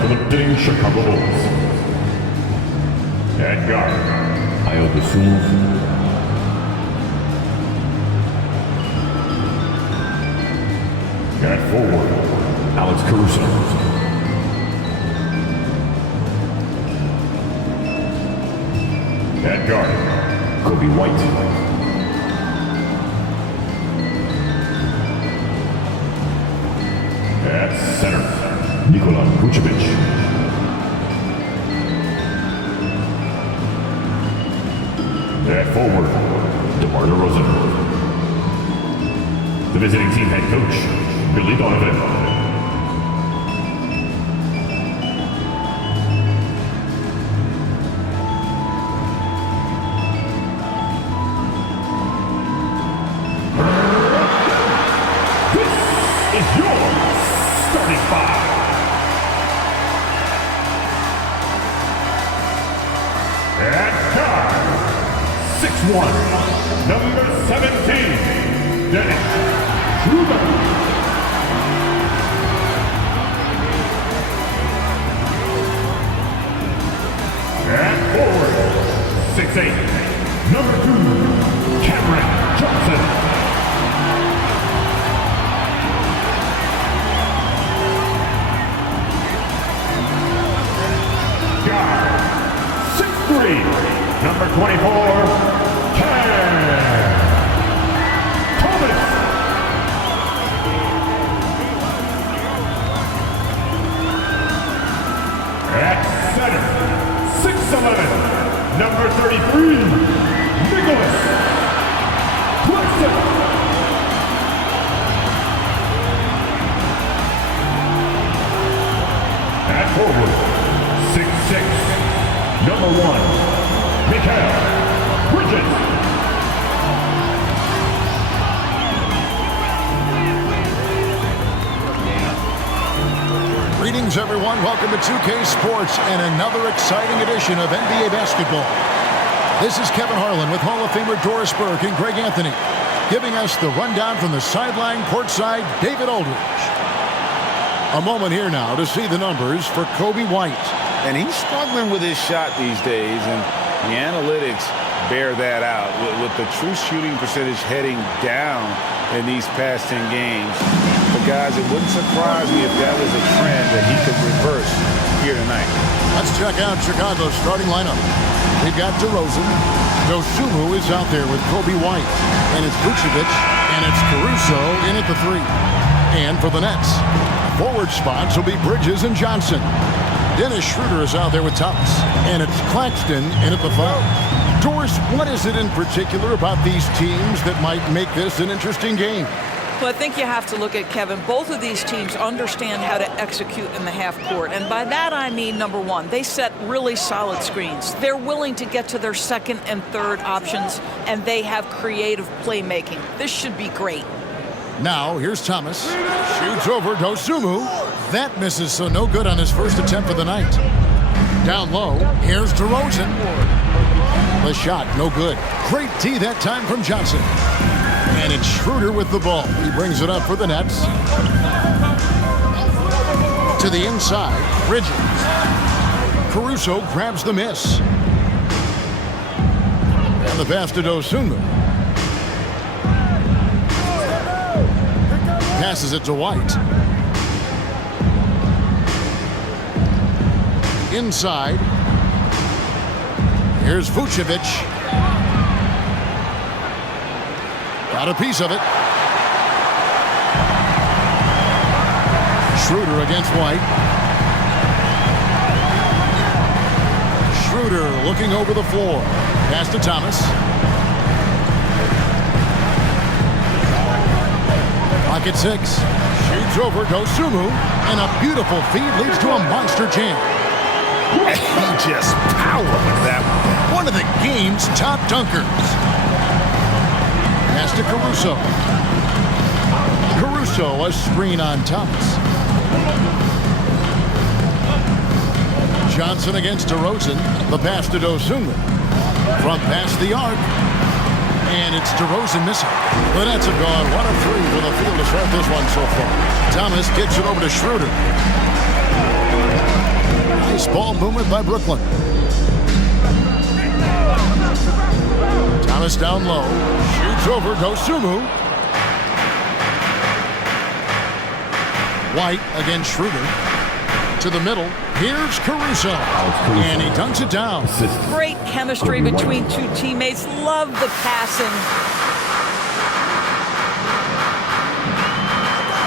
for the Ding Chicago Bulls. At guard, Ayo Dosunmu. At forward, Alex Caruso. At guard, Kobe White. At center, Nikola Vucevic. At forward, DeMar DeRozan. The visiting team head coach, Billy Donovan. This is your starting five. At guard, 6'1", number 17, Dennis Schroeder. At forward, 6'8", number 2, Cameron Johnson. Guard, 6'3", number 24, Cam Thomas. At center, 6'11", number 33, Nicholas Claxton. At forward, 6'6", number 1, Mikal Bridges. Greetings, everyone. Welcome to 2K Sports and another exciting edition of NBA basketball. This is Kevin Harlan with Hall of Famer Doris Burke and Greg Anthony, giving us the rundown from the sideline courtside, David Aldridge. A moment here now to see the numbers for Kobe White. And he's struggling with his shot these days, and the analytics bear that out with the true shooting percentage heading down in these past 10 games. But guys, it wouldn't surprise me if that was a trend that he could reverse here tonight. Let's check out Chicago's starting lineup. We've got DeRozan. Dosunmu is out there with Kobe White. And it's Vucevic, and it's Caruso in at the 3. And for the Nets, forward spots will be Bridges and Johnson. Dennis Schroeder is out there with Thomas. And it's Claxton in at the 5. Doris, what is it in particular about these teams that might make this an interesting game? Well, I think you have to look at, Kevin, both of these teams understand how to execute in the half court. And by that, I mean, number one, they set really solid screens. They're willing to get to their second and third options, and they have creative playmaking. This should be great. Now, here's Thomas. Shoots over Dosunmu. That misses, so no good on his first attempt of the night. Down low, here's DeRozan. The shot, no good. Great D that time from Johnson. And it's Schroeder with the ball. He brings it up for the Nets. To the inside, Bridges. Caruso grabs the miss. And the pass to Dosunmu. Passes it to White. Inside. Here's Vucevic. Got a piece of it. Schroeder against White. Schroeder looking over the floor. Pass to Thomas. Pocket 6. Shoots over Dosunmu. And a beautiful feed leads to a monster jam. He just powered that one of the game's top dunkers. Pass to Caruso. Caruso, a screen on Thomas. Johnson against DeRozan. The pass to Dosunmu. From past the arc. And it's DeRozan missing. The Nets have gone 1 of 3 for the field to start this one so far. Thomas gets it over to Schroeder. Loose ball movement by Brooklyn. Thomas down low. Shoots over. Dosunmu. White against Schroeder. To the middle. Here's Caruso. And he dunks it down. Great chemistry between two teammates. Love the passing.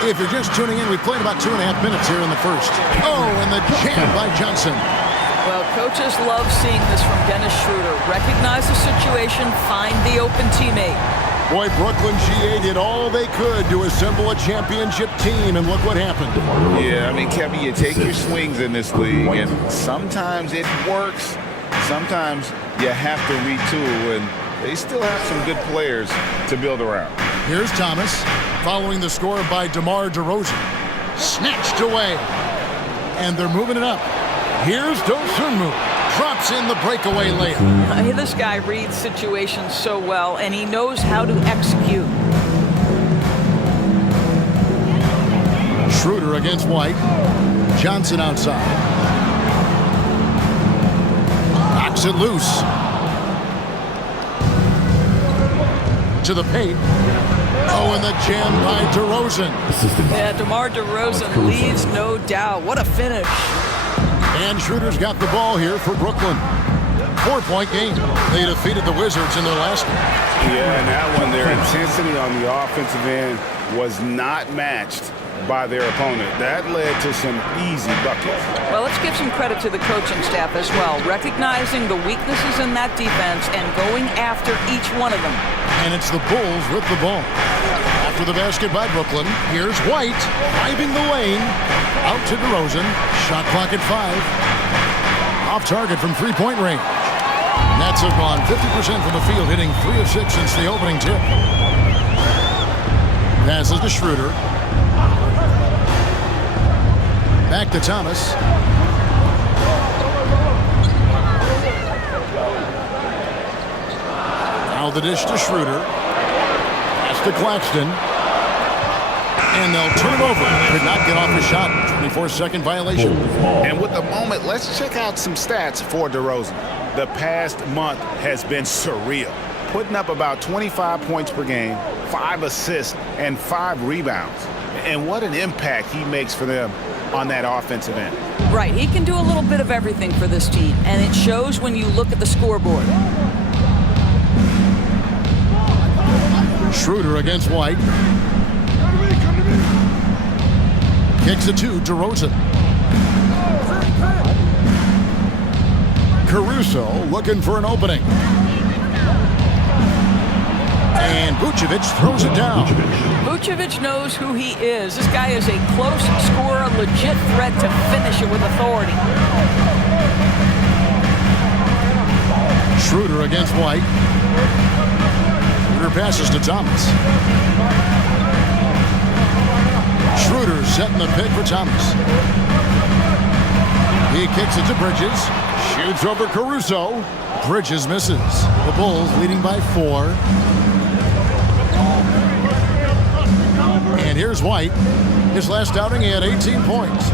If you're just tuning in, we've played about 2.5 minutes here in the first. Oh, and the jam by Johnson. Well, coaches love seeing this from Dennis Schroeder. Recognize the situation, find the open teammate. Boy, Brooklyn GA did all they could to assemble a championship team, and look what happened. Yeah, I mean, Kevin, you take your swings in this league, and sometimes it works. Sometimes you have to retool, and they still have some good players to build around. Here's Thomas, following the score by DeMar DeRozan. Snatched away. And they're moving it up. Here's Dosunmu. Drops in the breakaway layup. This guy reads situations so well, and he knows how to execute. Schroeder against White. Johnson outside. Knocks it loose. To the paint. Oh, and the jam by DeRozan. Yeah, DeMar DeRozan leaves no doubt. What a finish. And Schroeder's got the ball here for Brooklyn. 4-point game. They defeated the Wizards in their last one. Yeah, and that one, their intensity on the offensive end was not matched by their opponent. That led to some easy buckets. Well, let's give some credit to the coaching staff as well, recognizing the weaknesses in that defense and going after each one of them. And it's the Bulls with the ball. After the basket by Brooklyn, here's White driving the lane. Out to DeRozan. Shot clock at 5. Off target from three-point range. Nets have gone 50% from the field, hitting 3 of 6 since the opening tip. Passes to Schroeder. Back to Thomas. Now the dish to Schroeder. Pass to Claxton. And they'll turn it over. Could not get off the shot. 24-second violation. And with the moment, let's check out some stats for DeRozan. The past month has been surreal. Putting up about 25 points per game, 5 assists, and 5 rebounds. And what an impact he makes for them on that offensive end. Right, he can do a little bit of everything for this team, and it shows when you look at the scoreboard. Schroeder against White. Kicks it to DeRozan. Caruso looking for an opening. And Vucevic throws it down. Vucevic knows who he is. This guy is a close scorer, legit threat to finish it with authority. Schroeder against White. Schroeder passes to Thomas. Schroeder setting the pick for Thomas. He kicks it to Bridges. Shoots over Caruso. Bridges misses. The Bulls leading by 4. And here's White. His last outing, he had 18 points.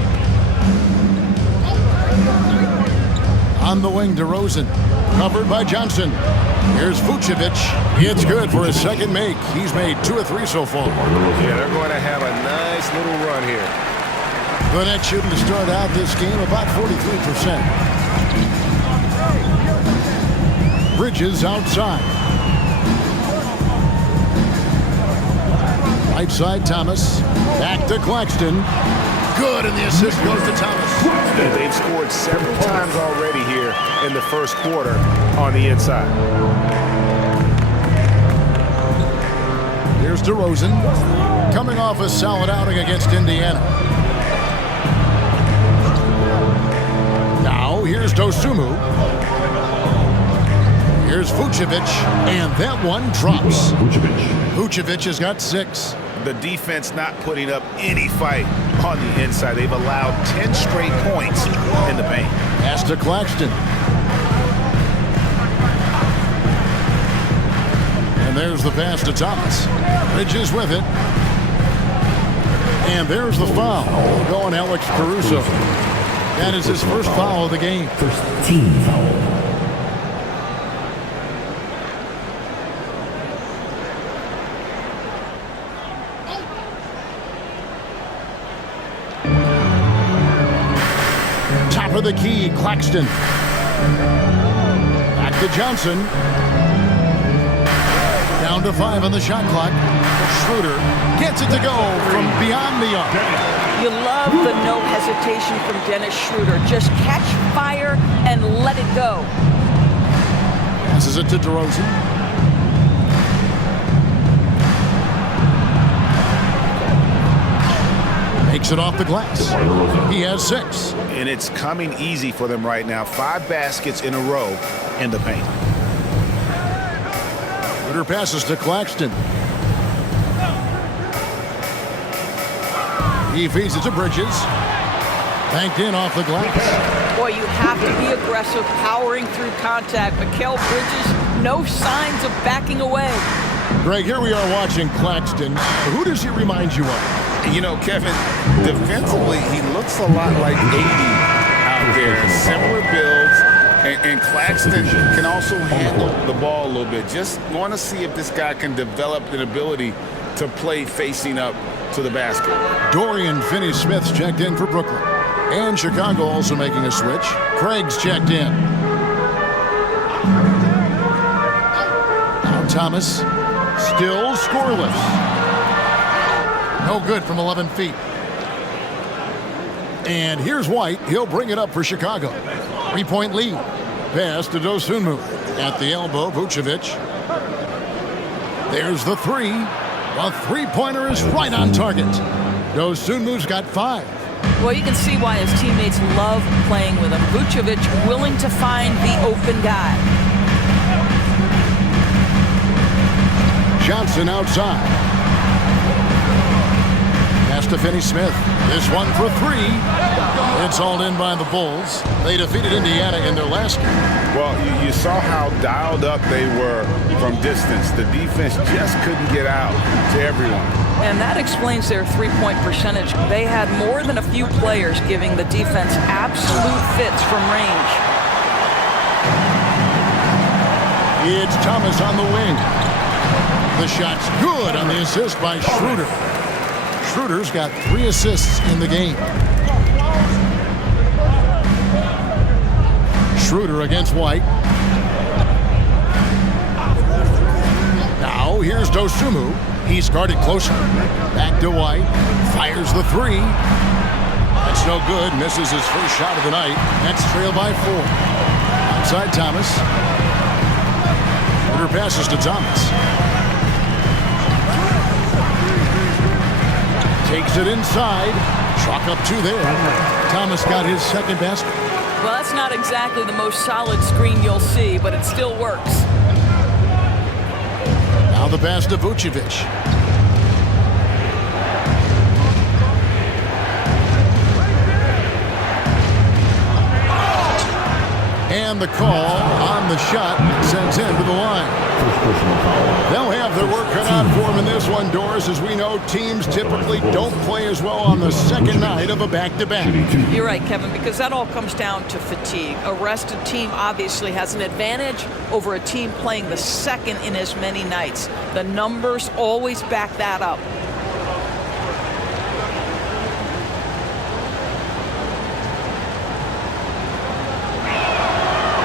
On the wing, DeRozan. Covered by Johnson. Here's Vucevic. It's good for his second make. He's made 2 of 3 so far. Yeah, they're going to have a nice little run here. The Nets shooting to start out this game about 43%. Bridges outside. Right side, Thomas. Back to Claxton. Good, and the assist goes to Thomas. They've scored several times already here in the first quarter on the inside. Here's DeRozan, coming off a solid outing against Indiana. Now, here's Dosunmu. Here's Vucevic, and that one drops. Vucevic has got 6. The defense not putting up any fight on the inside. They've allowed 10 straight points in the paint. Pass to Claxton. And there's the pass to Thomas. Bridges with it. And there's the foul. Going Alex Caruso. That is his first foul of the game. First team foul. Top of the key, Claxton. Back to Johnson. Down to 5 on the shot clock. Schroeder gets it to go from beyond the arc. You love the no hesitation from Dennis Schroeder. Just catch fire and let it go. Passes it to DeRozan. Makes it off the glass. He has 6. And it's coming easy for them right now. 5 baskets in a row in the paint. Schroeder passes to Claxton. He feeds it to Bridges. Banked in off the glass. Boy, you have to be aggressive, powering through contact. Mikal Bridges, no signs of backing away. Greg, here we are watching Claxton. Who does he remind you of? You know, Kevin, defensively, he looks a lot like 80 out there. Similar builds. And Claxton can also handle the ball a little bit. Just want to see if this guy can develop an ability to play facing up to the basket. Dorian Finney-Smith's checked in for Brooklyn. And Chicago also making a switch. Craig's checked in. Now Thomas, still scoreless. No good from 11 feet. And here's White. He'll bring it up for Chicago. 3-point lead. Pass to Dosunmu. At the elbow, Vucevic. There's the 3. A three-pointer is right on target. Dosunmu's got 5. Well, you can see why his teammates love playing with him. Vucevic willing to find the open guy. Johnson outside. Pass to Finney-Smith. This one for 3. It's hauled in by the Bulls. They defeated Indiana in their last game. Well, you saw how dialed up they were from distance. The defense just couldn't get out to everyone. And that explains their three-point percentage. They had more than a few players giving the defense absolute fits from range. It's Thomas on the wing. The shot's good on the assist by Schroeder. Schroeder's got 3 assists in the game. Schroeder against White. Now here's Dosunmu. He's guarded closer. Back to White. Fires the 3. That's no good. Misses his first shot of the night. That's trailed by 4. Outside Thomas. Schroeder passes to Thomas. Takes it inside. Chalk up 2 there. Thomas got his second basket. Well, that's not exactly the most solid screen you'll see, but it still works. Now the pass to Vucevic. And the call on the shot sends him to the line. They'll have their work cut out for them in this one, Doris. As we know, teams typically don't play as well on the second night of a back-to-back. You're right, Kevin, because that all comes down to fatigue. A rested team obviously has an advantage over a team playing the second in as many nights. The numbers always back that up.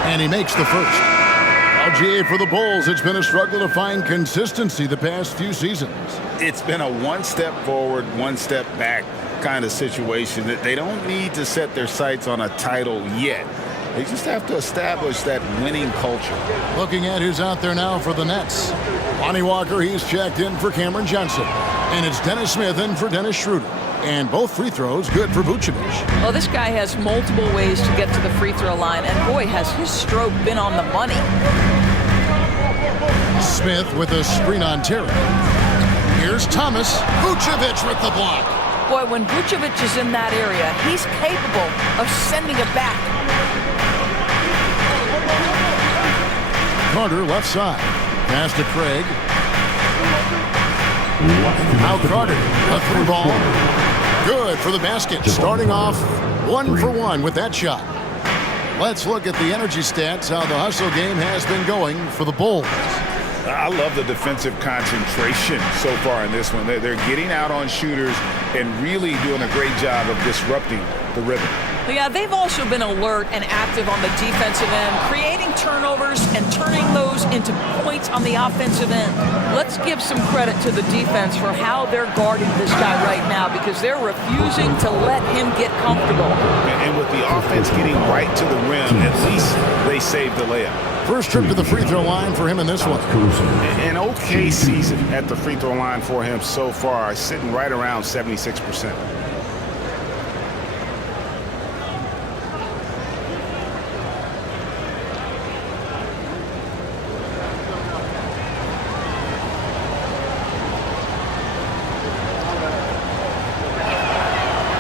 And he makes the first. LGA for the Bulls. It's been a struggle to find consistency the past few seasons. It's been a one step forward, one step back kind of situation. That they don't need to set their sights on a title yet. They just have to establish that winning culture. Looking at who's out there now for the Nets. Lonnie Walker, he's checked in for Cameron Johnson. And it's Dennis Smith in for Dennis Schroeder. And both free throws good for Vucevic. Well, this guy has multiple ways to get to the free throw line, and boy, has his stroke been on the money. Smith with a screen on Terry. Here's Thomas. Vucevic with the block. Boy, when Vucevic is in that area, he's capable of sending it back. Carter left side. Pass to Craig. Now Carter, a 3 ball. Good for the basket. Starting off 1 for 1 with that shot. Let's look at the energy stats, how the hustle game has been going for the Bulls. I love the defensive concentration so far in this one. They're getting out on shooters and really doing a great job of disrupting the rhythm. Yeah, they've also been alert and active on the defensive end, creating turnovers and turning those into points on the offensive end. Let's give some credit to the defense for how they're guarding this guy right now, because they're refusing to let him get comfortable. And with the offense getting right to the rim, at least they saved the layup. First trip to the free throw line for him in this one. An okay season at the free throw line for him so far, sitting right around 76%.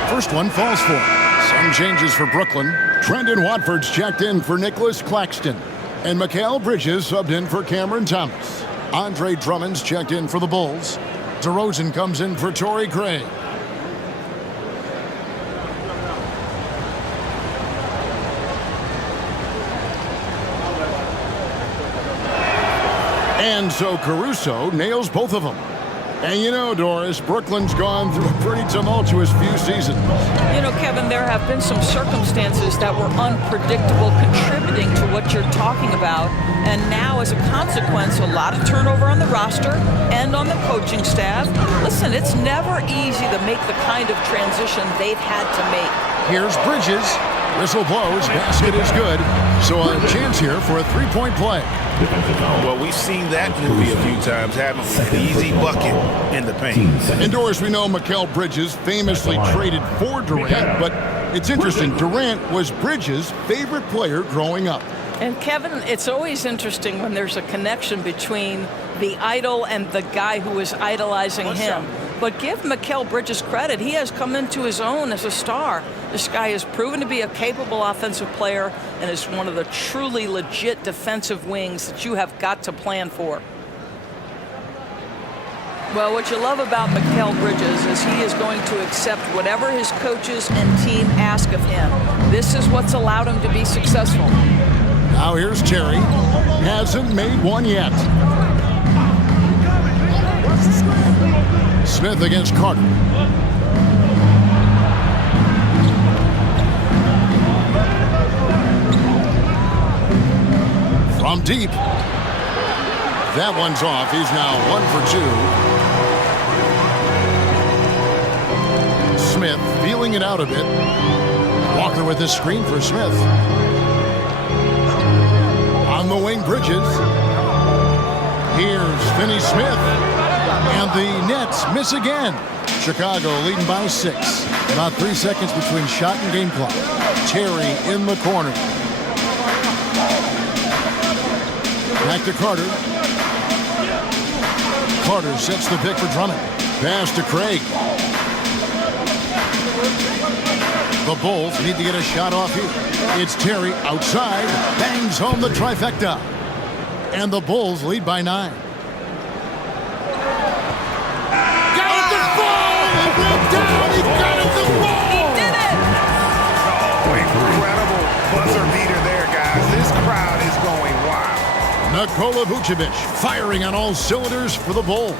First one falls for him. Some changes for Brooklyn. Trendon Watford's checked in for Nicholas Claxton. And Mikal Bridges subbed in for Cameron Thomas. Andre Drummond's checked in for the Bulls. DeRozan comes in for Torrey Craig. And so Caruso nails both of them. And you know, Doris, Brooklyn's gone through a pretty tumultuous few seasons. You know, Kevin, there have been some circumstances that were unpredictable contributing to what you're talking about. And now, as a consequence, a lot of turnover on the roster and on the coaching staff. Listen, it's never easy to make the kind of transition they've had to make. Here's Bridges. Whistle blows. Basket is good. So a chance here for a three-point play. Well, we've seen that movie a few times, having an easy bucket in the paint. And Doris, we know Mikal Bridges famously traded for Durant, but it's interesting. Durant was Bridges' favorite player growing up. And Kevin, it's always interesting when there's a connection between the idol and the guy who is idolizing him. But give Mikal Bridges credit. He has come into his own as a star. This guy has proven to be a capable offensive player and is one of the truly legit defensive wings that you have got to plan for. Well, what you love about Mikal Bridges is he is going to accept whatever his coaches and team ask of him. This is what's allowed him to be successful. Now here's Terry. Hasn't made one yet. Smith against Carter. From deep. That one's off. He's now 1 for 2. Smith feeling it out a bit. Walker with this screen for Smith. On the wing, Bridges. Here's Finney Smith. And the Nets miss again. Chicago leading by 6. About 3 seconds between shot and game clock. Terry in the corner. Back to Carter. Carter sets the pick for Drummond. Pass to Craig. The Bulls need to get a shot off here. It's Terry outside. Bangs home the trifecta. And the Bulls lead by 9. Buzzer beater there, guys. This crowd is going wild. Nikola Vucevic firing on all cylinders for the Bulls.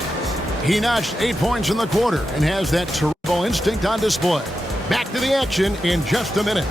He notched 8 points in the quarter and has that turbo instinct on display. Back to the action in just a minute.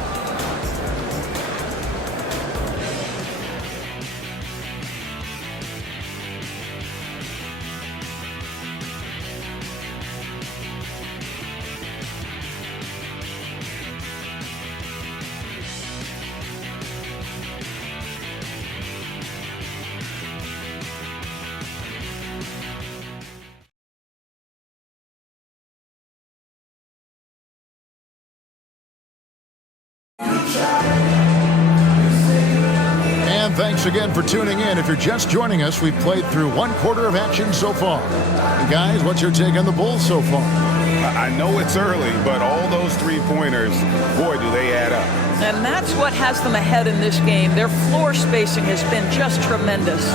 And thanks again for tuning in. If you're just joining us, we've played through 1/4 of action so far. And guys, what's your take on the Bulls so far? I know it's early, but all those three-pointers, boy, do they add up. And that's what has them ahead in this game. Their floor spacing has been just tremendous.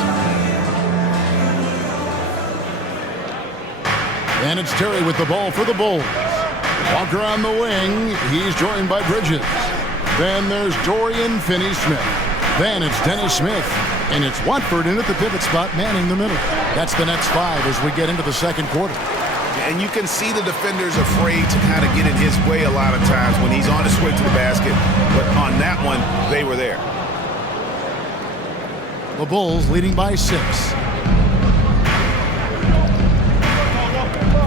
And it's Terry with the ball for the Bulls. Walker on the wing. He's joined by Bridges. Then there's Dorian Finney-Smith. Then it's Dennis Smith. And it's Watford in at the pivot spot, manning the middle. That's the Nets 5 as we get into the second quarter. And you can see the defenders afraid to kind of get in his way a lot of times when he's on his way to the basket. But on that one, they were there. The Bulls leading by 6.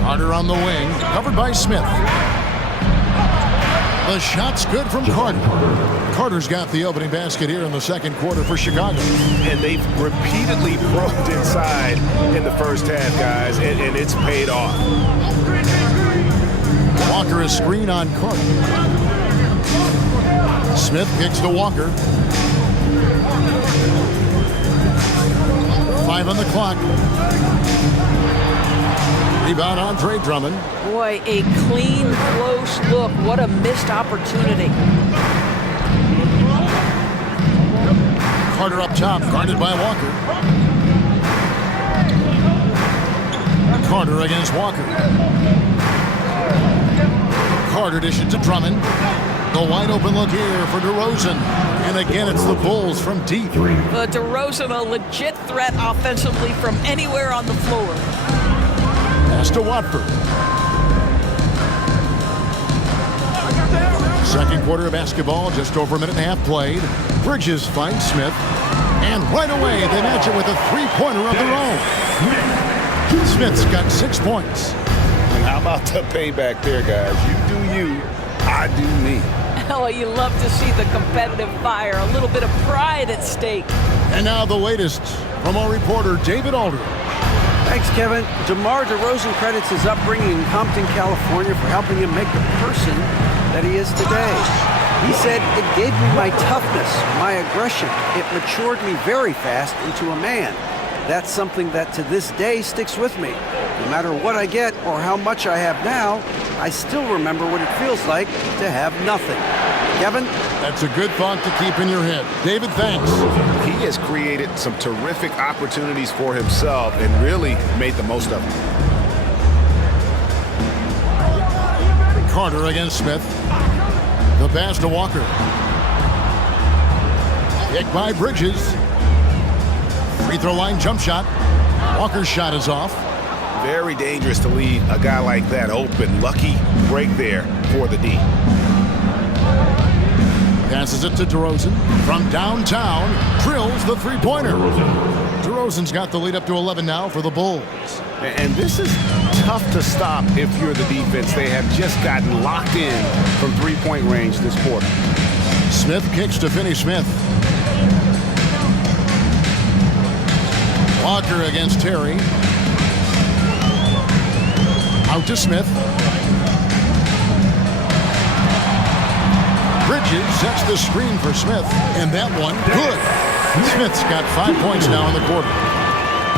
Carter on the wing, covered by Smith. The shot's good from Carter. Carter's got the opening basket here in the second quarter for Chicago. And they've repeatedly probed inside in the first half, guys, and it's paid off. Walker is screen on Carter. Smith kicks to Walker. 5 on the clock. Rebound, Andre Drummond. Boy, a clean, close look. What a missed opportunity. Carter up top, guarded by Walker. Carter against Walker. Carter dishes to Drummond. The wide open look here for DeRozan. And again, it's the Bulls from deep. DeRozan, a legit threat offensively from anywhere on the floor. Pass to Watford. Second quarter of basketball, just over a minute and a half played. Bridges finds Smith. And right away, they match it with a three-pointer of their own. Smith's got 6 points. And how about the payback there, guys? You do you, I do me. Oh, you love to see the competitive fire. A little bit of pride at stake. And now the latest from our reporter, David Aldridge. Thanks, Kevin. DeMar DeRozan credits his upbringing in Compton, California for helping him make the person that he is today. He said, "It gave me my toughness, my aggression. It matured me very fast into a man. That's something that to this day sticks with me. No matter what I get or how much I have now, I still remember what it feels like to have nothing." Kevin? That's a good thought to keep in your head. David, thanks. He has created some terrific opportunities for himself and really made the most of them. Carter against Smith. The pass to Walker. Kick by Bridges. Free throw line jump shot. Walker's shot is off. Very dangerous to leave a guy like that open. Lucky break there for the D. Passes it to DeRozan. From downtown, drills the three-pointer. DeRozan's got the lead up to 11 now for the Bulls. And this is tough to stop if you're the defense. They have just gotten locked in from three-point range this quarter. Smith kicks to Finney-Smith. Walker against Terry. Out to Smith. Bridges sets the screen for Smith, and that one, good. Smith's got 5 points now in the quarter.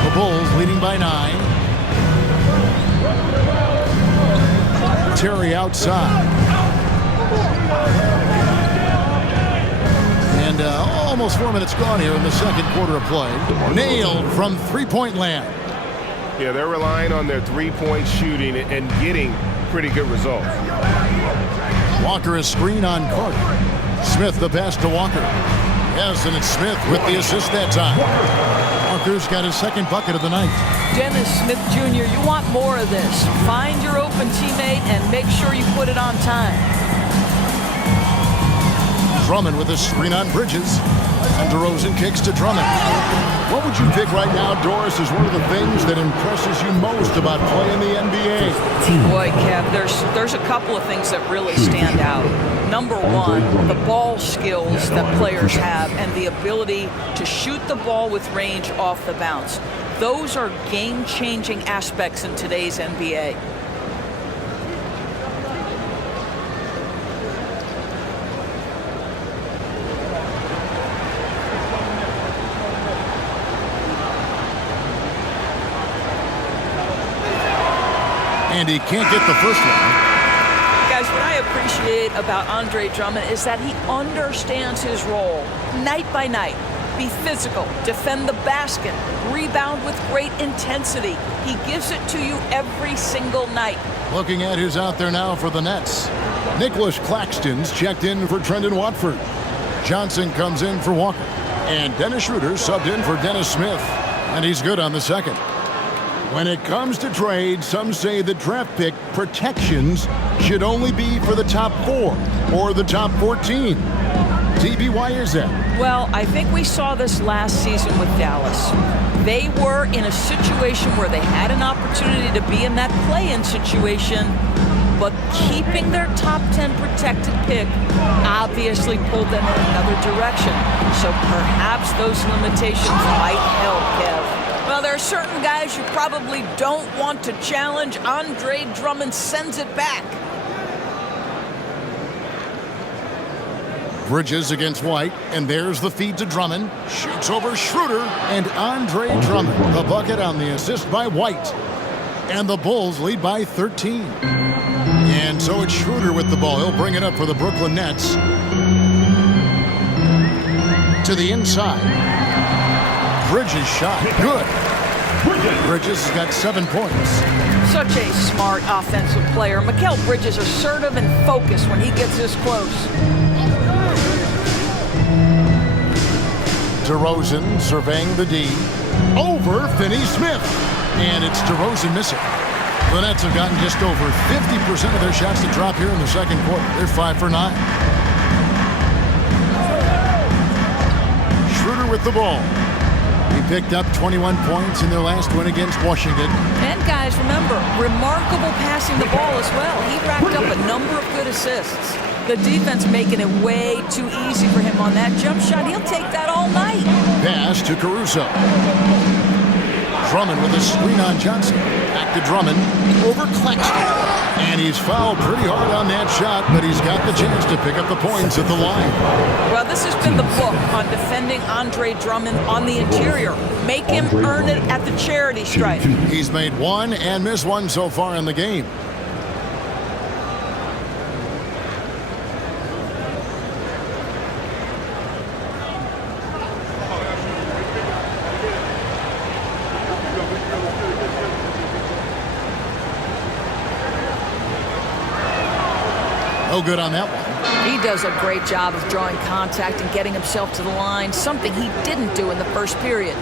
The Bulls leading by 9. Terry outside. And almost 4 minutes gone here in the second quarter of play. Nailed from three-point land. Yeah, they're relying on their three-point shooting and getting pretty good results. Walker is screen on Carter. Smith the pass to Walker. Yes, and it's Smith with the assist that time. Walker's got his second bucket of the night. Dennis Smith Jr., you want more of this. Find your open teammate and make sure you put it on time. Drummond with a screen on Bridges. And DeRozan kicks to Drummond. What would you pick right now, Doris, is one of the things that impresses you most about playing the NBA? Boy, Kev, there's a couple of things that really stand out. Number one, the ball skills that players have and the ability to shoot the ball with range off the bounce. Those are game-changing aspects in today's NBA. And he can't get the first one. Guys, what I appreciate about Andre Drummond is that he understands his role night by night. Be physical, defend the basket, rebound with great intensity. He gives it to you every single night. Looking at who's out there now for the Nets. Nicholas Claxton's checked in for Trendon Watford. Johnson comes in for Walker. And Dennis Schroeder subbed in for Dennis Smith. And he's good on the second. When it comes to trades, some say the draft pick protections should only be for the top 4 or the top 14. TB, why is that? Well, I think we saw this last season with Dallas. They were in a situation where they had an opportunity to be in that play-in situation, but keeping their top 10 protected pick obviously pulled them in another direction. So perhaps those limitations might help, Kev. Well, there are certain guys you probably don't want to challenge. Andre Drummond sends it back. Bridges against White, and there's the feed to Drummond. Shoots over Schroeder, and Andre Drummond. The bucket on the assist by White. And the Bulls lead by 13. And so it's Schroeder with the ball. He'll bring it up for the Brooklyn Nets. To the inside. Bridges shot. Good. Bridges has got 7 points. Such a smart offensive player. Mikal Bridges assertive and focused when he gets this close. DeRozan surveying the D. Over Finney Smith. And it's DeRozan missing. The Nets have gotten just over 50% of their shots to drop here in the second quarter. They're 5 for 9. Schroeder with the ball. He picked up 21 points in their last win against Washington. And guys, remember, remarkable passing the ball as well. He racked up a number of good assists. The defense making it way too easy for him on that jump shot. He'll take that all night. Pass to Caruso. Drummond with a screen on Johnson. Back to Drummond. Over Claxton. And he's fouled pretty hard on that shot, but he's got the chance to pick up the points at the line. Well, this has been the book on defending Andre Drummond on the interior. Make him earn it at the charity stripe. He's made one and missed one so far in the game. No good on that one. He does a great job of drawing contact and getting himself to the line, something he didn't do in the first period.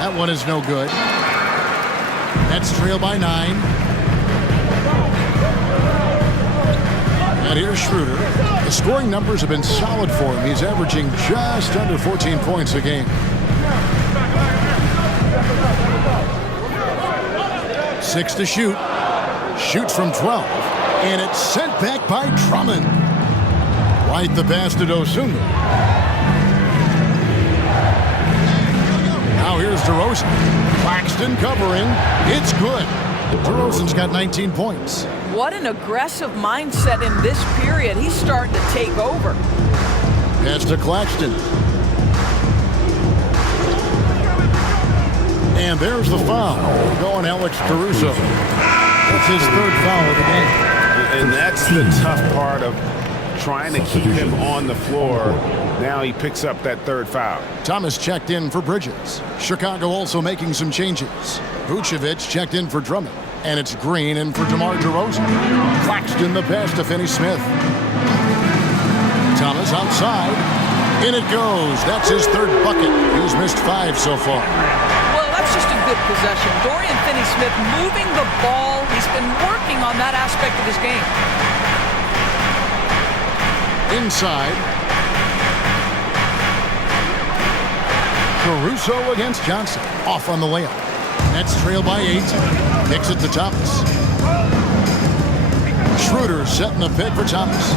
That one is no good. Nets trail by 9. And here's Schroeder. The scoring numbers have been solid for him. He's averaging just under 14 points a game. 6 to shoot. Shoots from 12. And it's sent back by Drummond. White the pass to Dosunmu. Now here's DeRozan. Claxton covering. It's good. DeRozan's got 19 points. What an aggressive mindset in this period. He's starting to take over. Pass to Claxton. And there's the foul. Going Alex Caruso. That's his 3rd foul of the game. And that's the tough part of trying to keep him on the floor. Now he picks up that 3rd foul. Thomas checked in for Bridges. Chicago also making some changes. Vucevic checked in for Drummond. And it's Green in for DeMar DeRozan. Claxton the pass to Finney Smith. Thomas outside. In it goes. That's his 3rd bucket. He's missed 5 so far. Well, that's just a good possession. Dorian Finney-Smith moving the ball. He's been working on that aspect of his game. Inside. Caruso against Johnson. Off on the layup. Nets trail by 8. Kicks it to Thomas. Schroeder setting the pick for Thomas.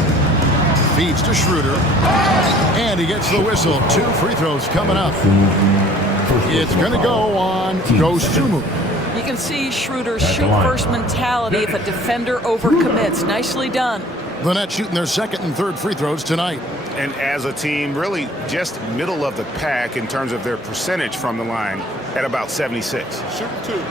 Feeds to Schroeder. And he gets the whistle. 2 free throws coming up. It's going to go on Dosunmu. You can see Schroeder's shoot-first mentality if a defender overcommits. Nicely done. The Nets shooting their second and third free throws tonight. And as a team, really just middle of the pack in terms of their percentage from the line at about 76. Shoot two.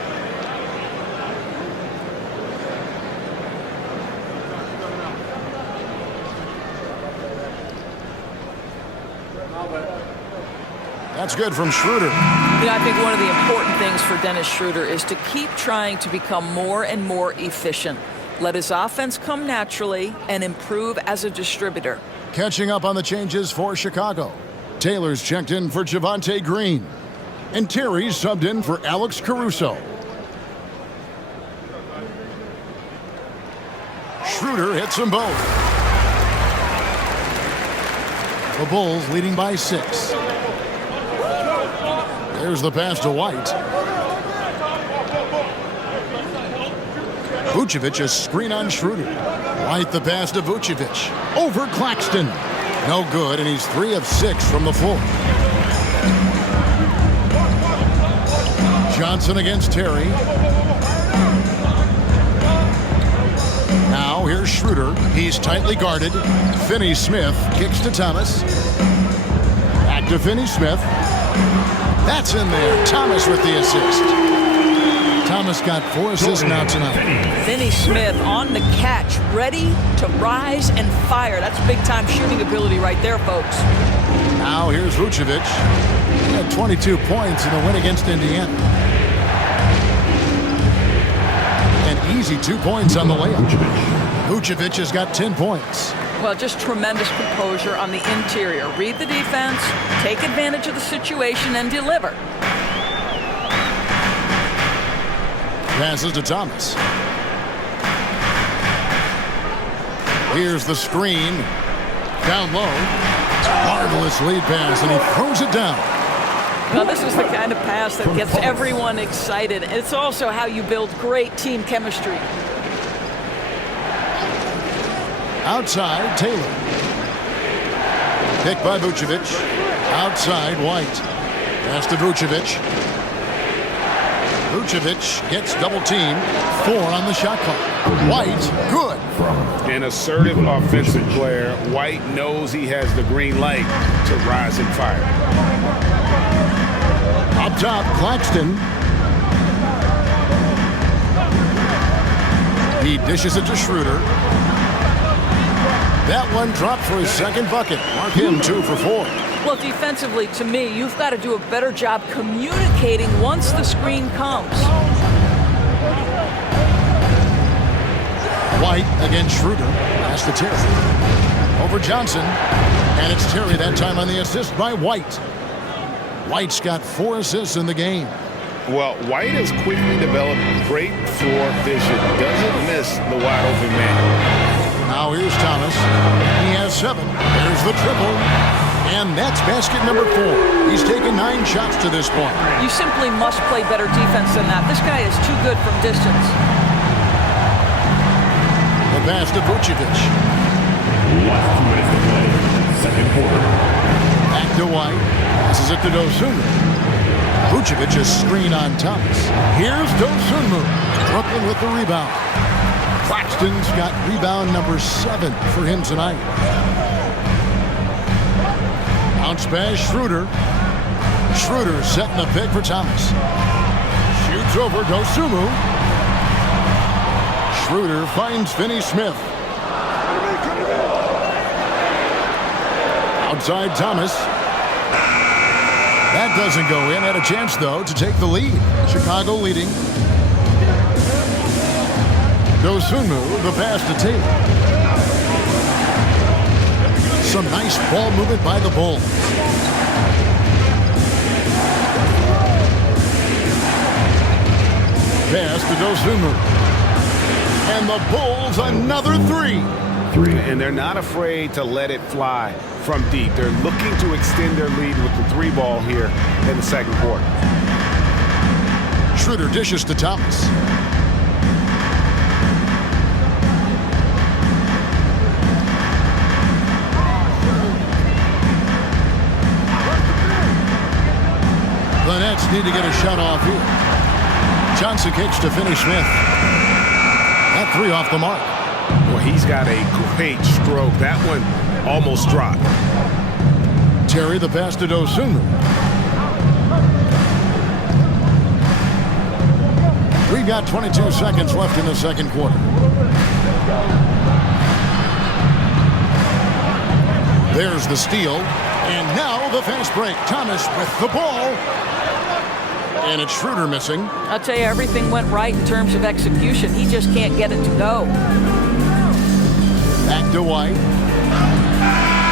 That's good from Schroeder. I think one of the important things for Dennis Schroeder is to keep trying to become more and more efficient. Let his offense come naturally and improve as a distributor. Catching up on the changes for Chicago. Taylor's checked in for Javonte Green. And Terry's subbed in for Alex Caruso. Schroeder hits them both. The Bulls leading by 6. There's the pass to White. Vucevic, a screen on Schroeder. White the pass to Vucevic. Over Claxton. No good, and he's 3 of 6 from the floor. Johnson against Terry. Now here's Schroeder. He's tightly guarded. Finney-Smith kicks to Thomas. Back to Finney-Smith. That's in there. Thomas with the assist. Thomas got 4 assists now tonight. Finney-Smith on the catch, ready to rise and fire. That's big-time shooting ability right there, folks. Now here's Vucevic. He had 22 points in the win against Indiana. An easy 2 points on the layup. Vucevic has got 10 points. Well, just tremendous composure on the interior. Read the defense, take advantage of the situation, and deliver. Passes to Thomas. Here's the screen. Down low. Marvelous lead pass, and he throws it down. Now, this is the kind of pass that gets everyone excited. It's also how you build great team chemistry. Outside, Taylor. Picked by Vucevic. Outside, White. Pass to Vucevic. Vucevic gets double teamed. 4 on the shot clock. White, good. An assertive offensive player. White knows he has the green light to rise and fire. Up top, Claxton. He dishes it to Schroeder. That one dropped for his second bucket. Mark him 2 for 4. Well, defensively, to me, you've got to do a better job communicating once the screen comes. White against Schroeder. Pass to Terry. Over Johnson. And it's Terry that time on the assist by White. White's got 4 assists in the game. Well, White has quickly developed great floor vision. Doesn't miss the wide open man. Now here's Thomas. He has 7. There's the triple. And that's basket number 4. He's taken 9 shots to this point. You simply must play better defense than that. This guy is too good from distance. The pass to Vucevic. Last minute to play. Second quarter. Back to White. Passes it to Dosunmu. Vucevic is screen on Thomas. Here's Dosunmu. Brooklyn with the rebound. Claxton's got rebound number 7 for him tonight. Bounce pass, Schroeder. Schroeder setting the pick for Thomas. Shoots over Dosunmu. Schroeder finds Finney-Smith. Outside Thomas. That doesn't go in. Had a chance, though, to take the lead. Chicago leading. Dosunmu, the pass to Taylor. Some nice ball movement by the Bulls. Pass to Dosunmu. And the Bulls another 3. And they're not afraid to let it fly from deep. They're looking to extend their lead with the 3 ball here in the second quarter. Schroeder dishes to Thomas. The Nets need to get a shot off here. Johnson kicks to Finney-Smith. That 3 off the mark. Well, he's got a great stroke. That one almost dropped. Terry, the pass to Dosunmu. We've got 22 seconds left in the second quarter. There's the steal. And now the fast break. Thomas with the ball. And it's Schroeder missing. I'll tell you, everything went right in terms of execution. He just can't get it to go. Back to White.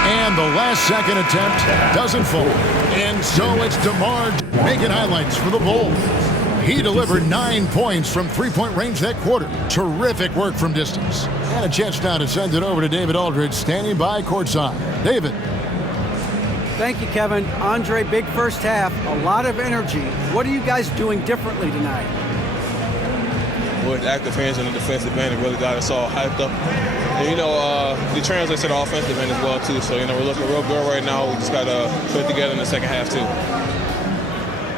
And the last second attempt doesn't fall. And so it's DeMar making highlights for the Bulls. He delivered 9 points from three-point range that quarter. Terrific work from distance. And a chance now to send it over to David Aldridge, standing by courtside. David. Thank you, Kevin. Andre, big first half, a lot of energy. What are you guys doing differently tonight? With active hands on the defensive end, it really got us all hyped up. And, it translates to the offensive end as well, too. So, we're looking real good right now. We just got to put it together in the second half, too.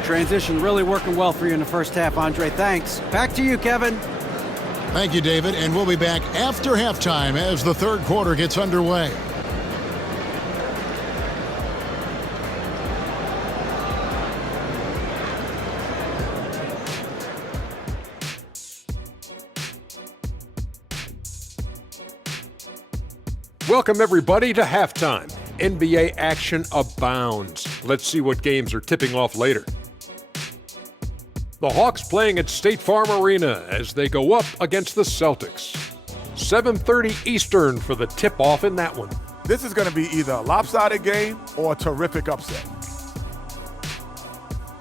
Transition really working well for you in the first half, Andre. Thanks. Back to you, Kevin. Thank you, David. And we'll be back after halftime as the third quarter gets underway. Welcome, everybody, to halftime. NBA action abounds. Let's see what games are tipping off later. The Hawks playing at State Farm Arena as they go up against the Celtics. 7:30 Eastern for the tip-off in that one. This is going to be either a lopsided game or a terrific upset.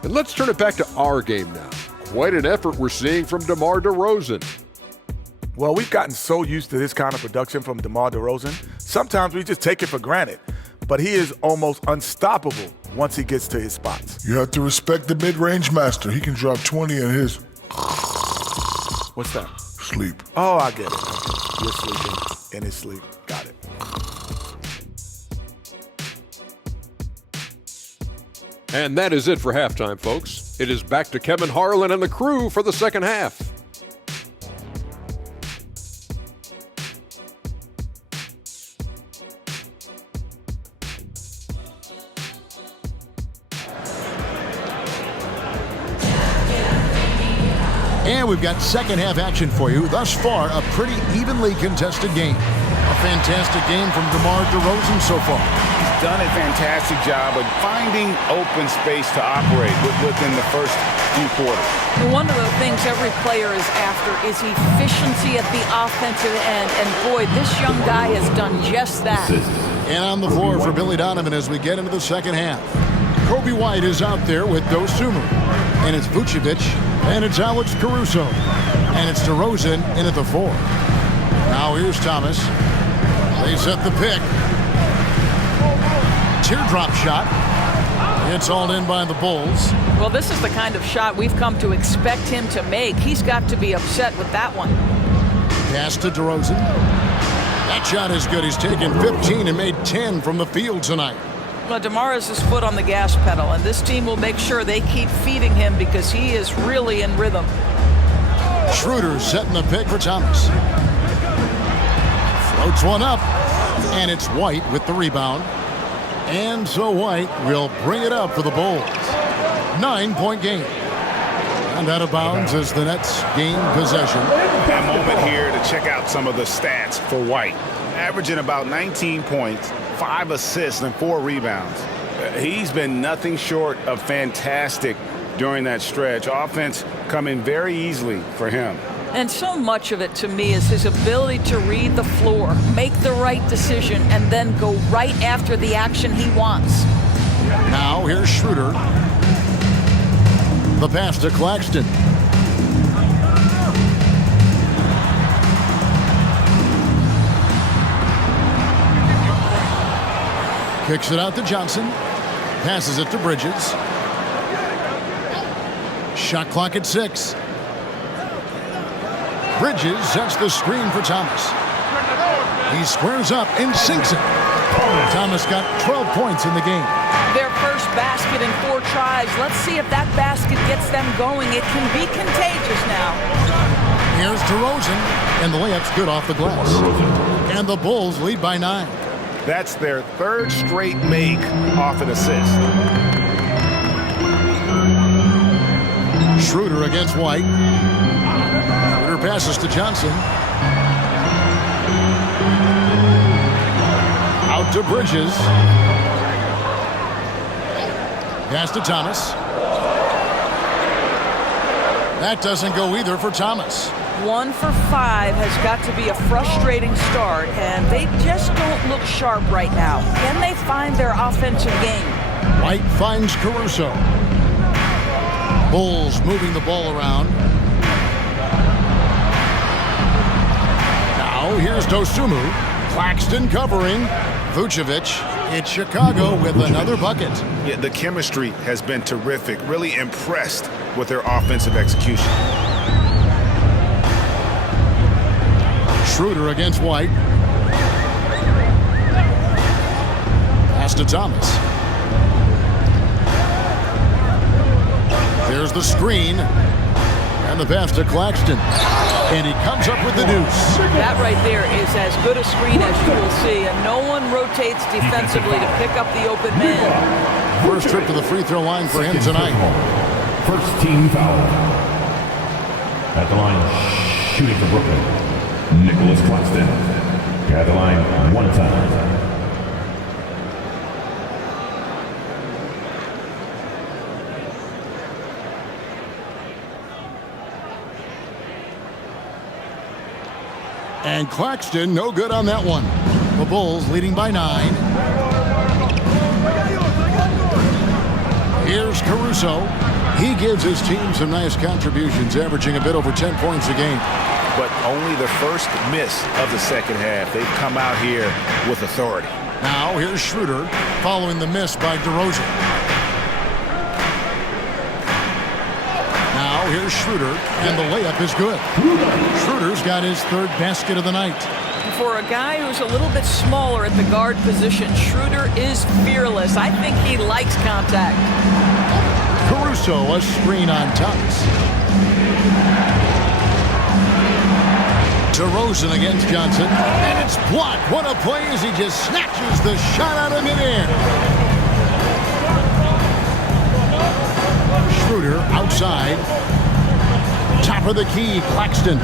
And let's turn it back to our game now. Quite an effort we're seeing from DeMar DeRozan. Well, we've gotten so used to this kind of production from DeMar DeRozan. Sometimes we just take it for granted. But he is almost unstoppable once he gets to his spots. You have to respect the mid-range master. He can drop 20 in his... What's that? Sleep. Oh, I get it. You're sleeping in his sleep. Got it. And that is it for halftime, folks. It is back to Kevin Harlan and the crew for the second half. And we've got second half action for you. Thus far, a pretty evenly contested game. A fantastic game from DeMar DeRozan so far. He's done a fantastic job of finding open space to operate within the first few quarters. One of the things every player is after is efficiency at the offensive end. And boy, this young guy has done just that. And on the floor for Billy Donovan as we get into the second half. Kobe White is out there with Dosunmu. And it's Vucevic. And it's Alex Caruso. And it's DeRozan in at the 4. Now here's Thomas. They set the pick. Teardrop shot. It's all in by the Bulls. Well, this is the kind of shot we've come to expect him to make. He's got to be upset with that one. Pass to DeRozan. That shot is good. He's taken 15 and made 10 from the field tonight. Well, DeMar has his foot on the gas pedal, and this team will make sure they keep feeding him because he is really in rhythm. Schroeder setting the pick for Thomas. Floats one up, and it's White with the rebound. And so White will bring it up for the Bulls. 9-point game. And out of bounds as the Nets gain possession. A moment here to check out some of the stats for White. Averaging about 19 points, 5 assists, and 4 rebounds. He's been nothing short of fantastic during that stretch. Offense coming very easily for him. And so much of it, to me, is his ability to read the floor, make the right decision, and then go right after the action he wants. Now here's Schroeder. The pass to Claxton. Kicks it out to Johnson. Passes it to Bridges. Shot clock at 6. Bridges sets the screen for Thomas. He squares up and sinks it. Thomas got 12 points in the game. Their first basket in 4 tries. Let's see if that basket gets them going. It can be contagious now. Here's DeRozan, and the layup's good off the glass. And the Bulls lead by 9. That's their third straight make off an assist. Schroeder against White. Schroeder passes to Johnson. Out to Bridges. Pass to Thomas. That doesn't go either for Thomas. 1 for 5 has got to be a frustrating start, and they just don't look sharp right now. Can they find their offensive game? White finds Caruso. Bulls moving the ball around. Now here's Dosunmu. Claxton covering. Vucevic. It's Chicago with another bucket. Yeah, the chemistry has been terrific. Really impressed with their offensive execution. Schroeder against White. Pass to Thomas. There's the screen. And the pass to Claxton. And he comes up with the deuce. That right there is as good a screen as you will see, and no one rotates defensively to pick up the open man. First trip to the free throw line for him tonight. First team foul. At the line, shooting for Brooklyn, Nicholas Claxton. At the line, 1 time. And Claxton, no good on that one. The Bulls leading by 9. Here's Caruso. He gives his team some nice contributions, averaging a bit over 10 points a game. But only the first miss of the second half. They've come out here with authority. Now here's Schroeder following the miss by DeRozan. Now here's Schroeder, and the layup is good. Schroeder's got his third basket of the night. For a guy who's a little bit smaller at the guard position, Schroeder is fearless. I think he likes contact. Caruso, a screen on Thomas. DeRozan against Johnson, and it's blocked. What a play as he just snatches the shot out of midair. Schroeder outside. Top of the key, Claxton.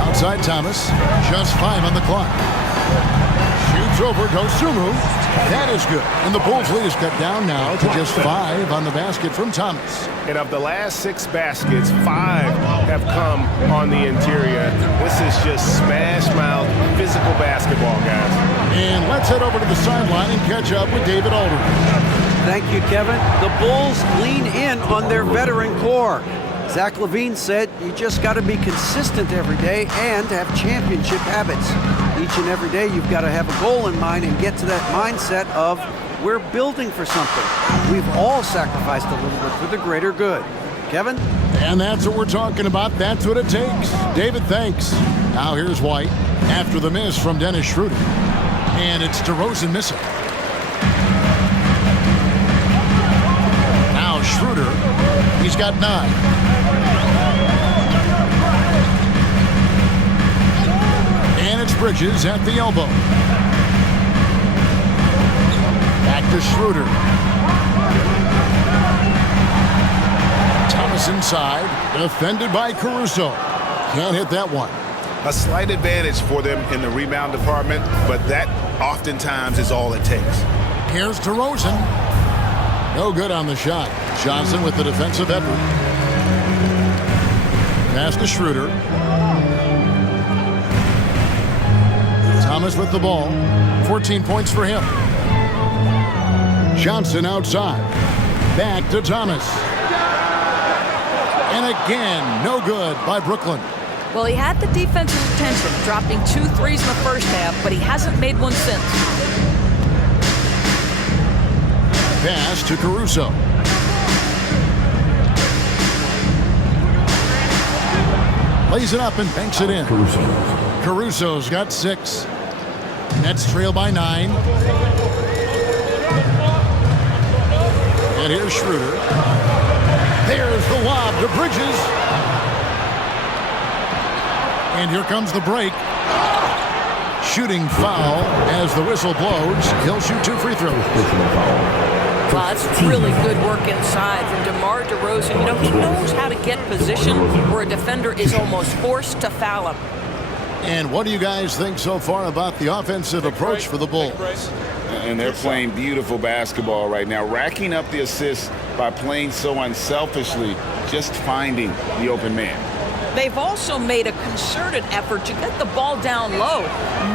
Outside Thomas, just 5 on the clock. Shoots over Dosunmu. That is good. And the Bulls lead is cut down now to just 5 on the basket from Thomas. And of the last 6 baskets, 5 have come on the interior. This is just smash mouth physical basketball, guys. And let's head over to the sideline and catch up with David Aldridge. Thank you, Kevin. The Bulls lean in on their veteran core. Zach LaVine said you just got to be consistent every day and have championship habits. Each and every day you've got to have a goal in mind and get to that mindset of we're building for something. We've all sacrificed a little bit for the greater good. Kevin? And that's what we're talking about. That's what it takes. David, thanks. Now here's White after the miss from Dennis Schroeder. And it's DeRozan missing. Now Schroeder, he's got 9. And it's Bridges at the elbow. Back to Schroeder. Thomas inside, defended by Caruso. Can't hit that one. A slight advantage for them in the rebound department, but that oftentimes is all it takes. Here's DeRozan. No good on the shot. Johnson with the defensive effort. Pass to Schroeder. Thomas with the ball. 14 points for him. Johnson outside. Back to Thomas. And again, no good by Brooklyn. Well, he had the defense's attention, dropping 2 threes in the first half, but he hasn't made one since. Pass to Caruso. Lays it up and banks it in. Caruso's got 6. Nets trail by 9. And here's Schroeder. There's the lob to Bridges. And here comes the break. Shooting foul as the whistle blows. He'll shoot 2 free throws. Wow, that's really good work inside from DeMar DeRozan. You know, he knows how to get position where a defender is almost forced to foul him. And what do you guys think so far about the offensive approach for the Bulls? And they're playing beautiful basketball right now, racking up the assists by playing so unselfishly, just finding the open man. They've also made a concerted effort to get the ball down low.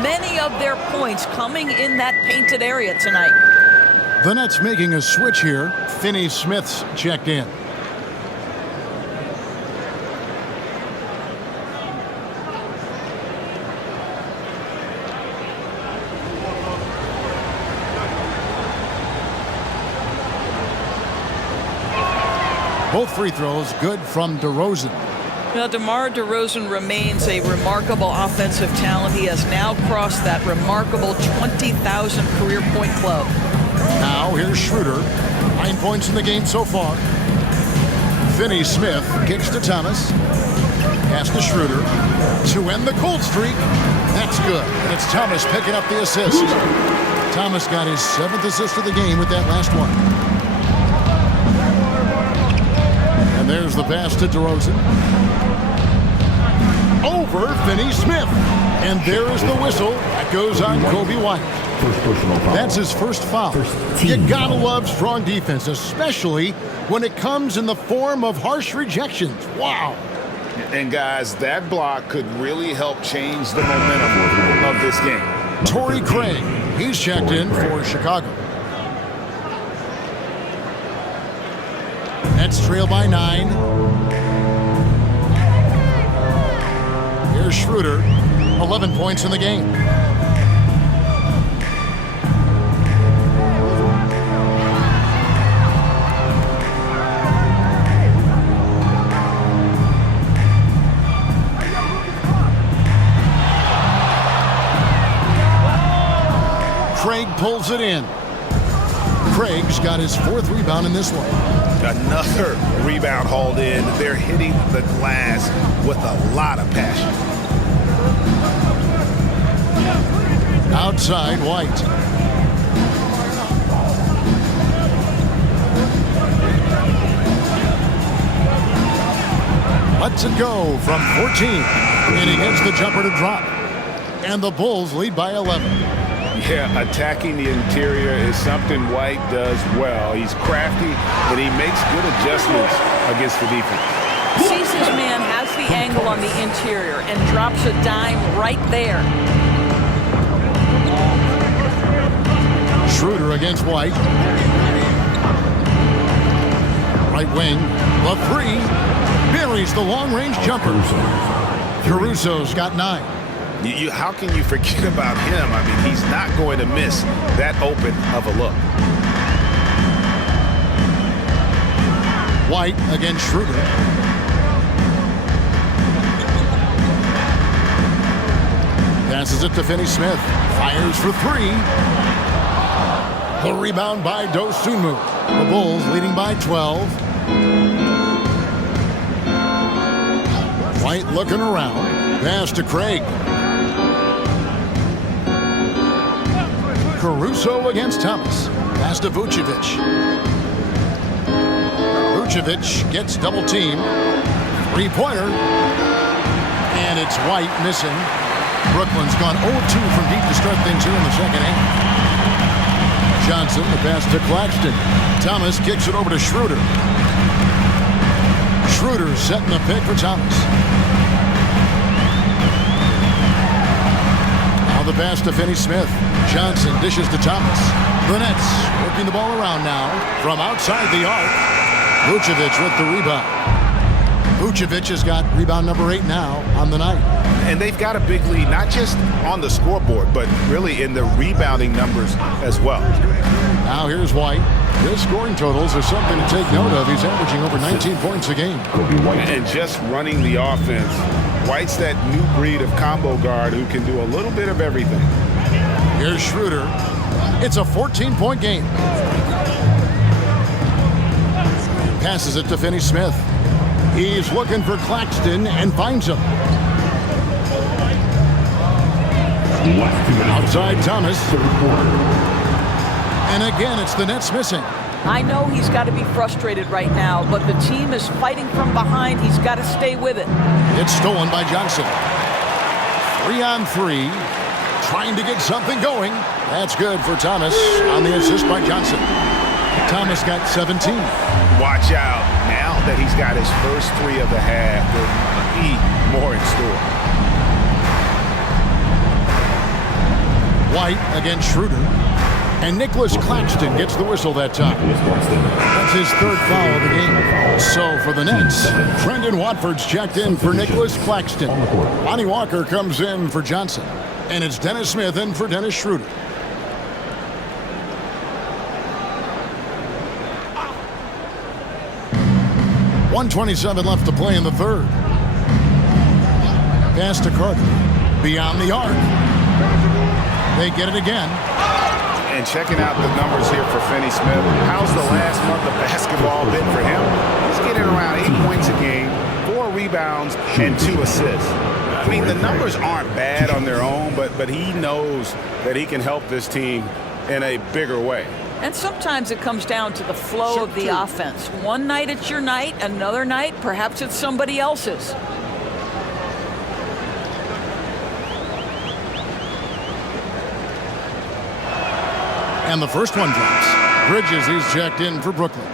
Many of their points coming in that painted area tonight. The Nets making a switch here. Finney-Smith's checked in. Both free throws good from DeRozan. Now, DeMar DeRozan remains a remarkable offensive talent. He has now crossed that remarkable 20,000 career point club. Now here's Schroeder. 9 points in the game so far. Finney-Smith kicks to Thomas. Pass to Schroeder to end the cold streak. That's good. And it's Thomas picking up the assist. Thomas got his 7th assist of the game with that last one. And there's the pass to DeRozan. Over Finney-Smith. And there is the whistle. That goes on Kobe White. That's his first foul. You gotta love strong defense, especially when it comes in the form of harsh rejections. Wow. And guys, that block could really help change the momentum of this game. Torrey Craig, he's checked in for Chicago. Nets trail by 9. Here's Schroeder, 11 points in the game. Craig pulls it in. Craig's got his 4th rebound in this one. Another rebound hauled in. They're hitting the glass with a lot of passion. Outside, White. Lets it go from 14. And he hits the jumper to drop. And the Bulls lead by 11. Yeah, attacking the interior is something White does well. He's crafty, but he makes good adjustments against the defense. Sees his man, has the angle on the interior, and drops a dime right there. Schroeder against White. Right wing, the 3. Buries the long-range jumper. Caruso's got 9. How can you forget about him? I mean, he's not going to miss that open of a look. White against Schroeder. Passes it to Finney-Smith. Fires for 3. The rebound by Dosunmu. The Bulls leading by 12. White looking around. Pass to Craig. Caruso against Thomas. Pass to Vucevic. Vucevic gets double team. 3-pointer. And it's White missing. Brooklyn's gone 0-2 from deep to start things here in the second half. Johnson, the pass to Claxton. Thomas kicks it over to Schroeder. Schroeder setting the pick for Thomas. Now the pass to Finney-Smith. Johnson dishes to Thomas. The Nets working the ball around now from outside the arc. Vucevic with the rebound. Vucevic has got rebound number 8 now on the night. And they've got a big lead, not just on the scoreboard, but really in the rebounding numbers as well. Now here's White. His scoring totals are something to take note of. He's averaging over 19 points a game. And just running the offense. White's that new breed of combo guard who can do a little bit of everything. Here's Schroeder. It's a 14-point game. Passes it to Finney Smith. He's looking for Claxton and finds him. Outside Thomas. And again, it's the Nets missing. I know he's got to be frustrated right now, but the team is fighting from behind. He's got to stay with it. It's stolen by Johnson. 3-on-3. Trying to get something going. That's good for Thomas on the assist by Johnson. Thomas got 17. Watch out. Now that he's got his first three of the half, there might be more in store. White against Schroeder. And Nicholas Claxton gets the whistle that time. That's his third foul of the game. So for the Nets, Brendan Watford's checked in for Nicholas Claxton. Lonnie Walker comes in for Johnson. And it's Dennis Smith in for Dennis Schroeder. .127 left to play in the third. Pass to Carter. Beyond the arc. They get it again. And checking out the numbers here for Finney Smith. How's the last month of basketball been for him? He's getting around 8 points a game, 4 rebounds, and 2 assists. I mean, the numbers aren't bad on their own, but he knows that he can help this team in a bigger way. And sometimes it comes down to the flow of the offense. One night it's your night, another night perhaps it's somebody else's. And the first one drops. Bridges, he's checked in for Brooklyn.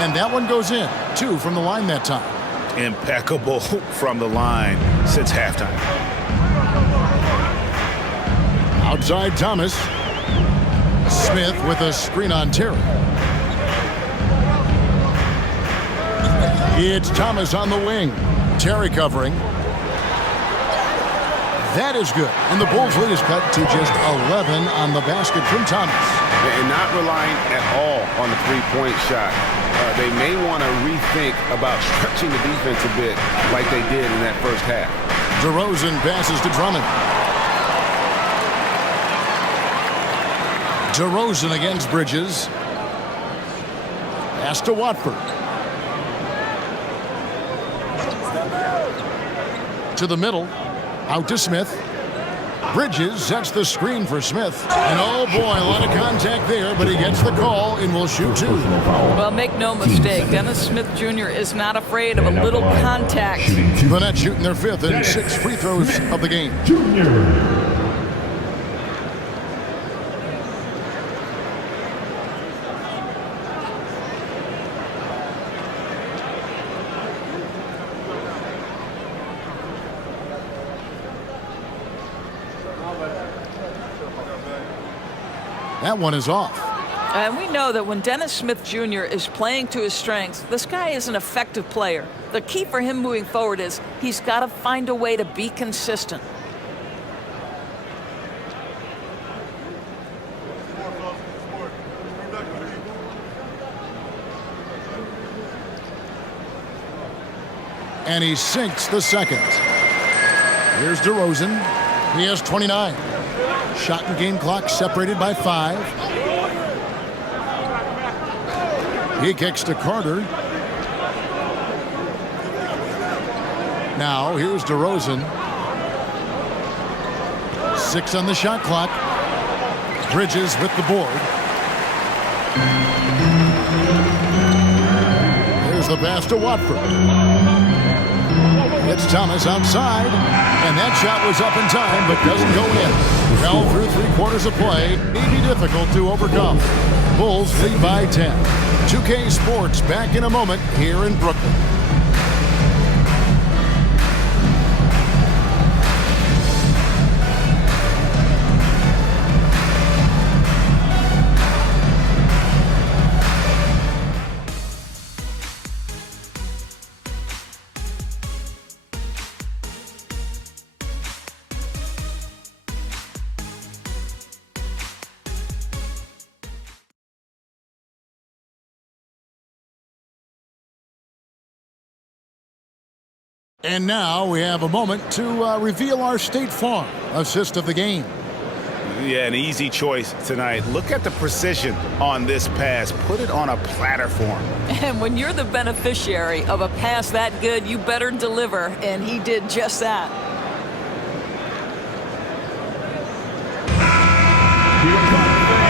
And that one goes in. 2 from the line that time. Impeccable from the line since halftime. Outside Thomas. Smith with a screen on Terry. It's Thomas on the wing. Terry covering. That is good. And the Bulls lead is cut to just 11 on the basket from Thomas. And not relying at all on the three-point shot. They may want to rethink about stretching the defense a bit like they did in that first half. DeRozan passes to Drummond. DeRozan against Bridges. Pass to Watford. To the middle. Out to Smith. Bridges sets the screen for Smith. And oh boy, a lot of contact there, but he gets the call and will shoot 2. Well, make no mistake, Dennis Smith Jr. is not afraid of a little contact. The Nets shooting their 5th and 6th free throws of the game. That one is off. And we know that when Dennis Smith Jr. is playing to his strengths, this guy is an effective player. The key for him moving forward is he's got to find a way to be consistent. And he sinks the second. Here's DeRozan. He has 29. Shot and game clock separated by 5. He kicks to Carter. Now here's DeRozan. 6 on the shot clock. Bridges with the board. Here's the pass to Watford. It's Thomas outside, and that shot was up in time, but doesn't go in. Fell through 3 quarters of play. May be difficult to overcome. Bulls lead by 10. 2K Sports back in a moment here in Brooklyn. And now we have a moment to reveal our State Farm assist of the game. Yeah, an easy choice tonight. Look at the precision on this pass. Put it on a platter for him. And when you're the beneficiary of a pass that good, you better deliver, and he did just that.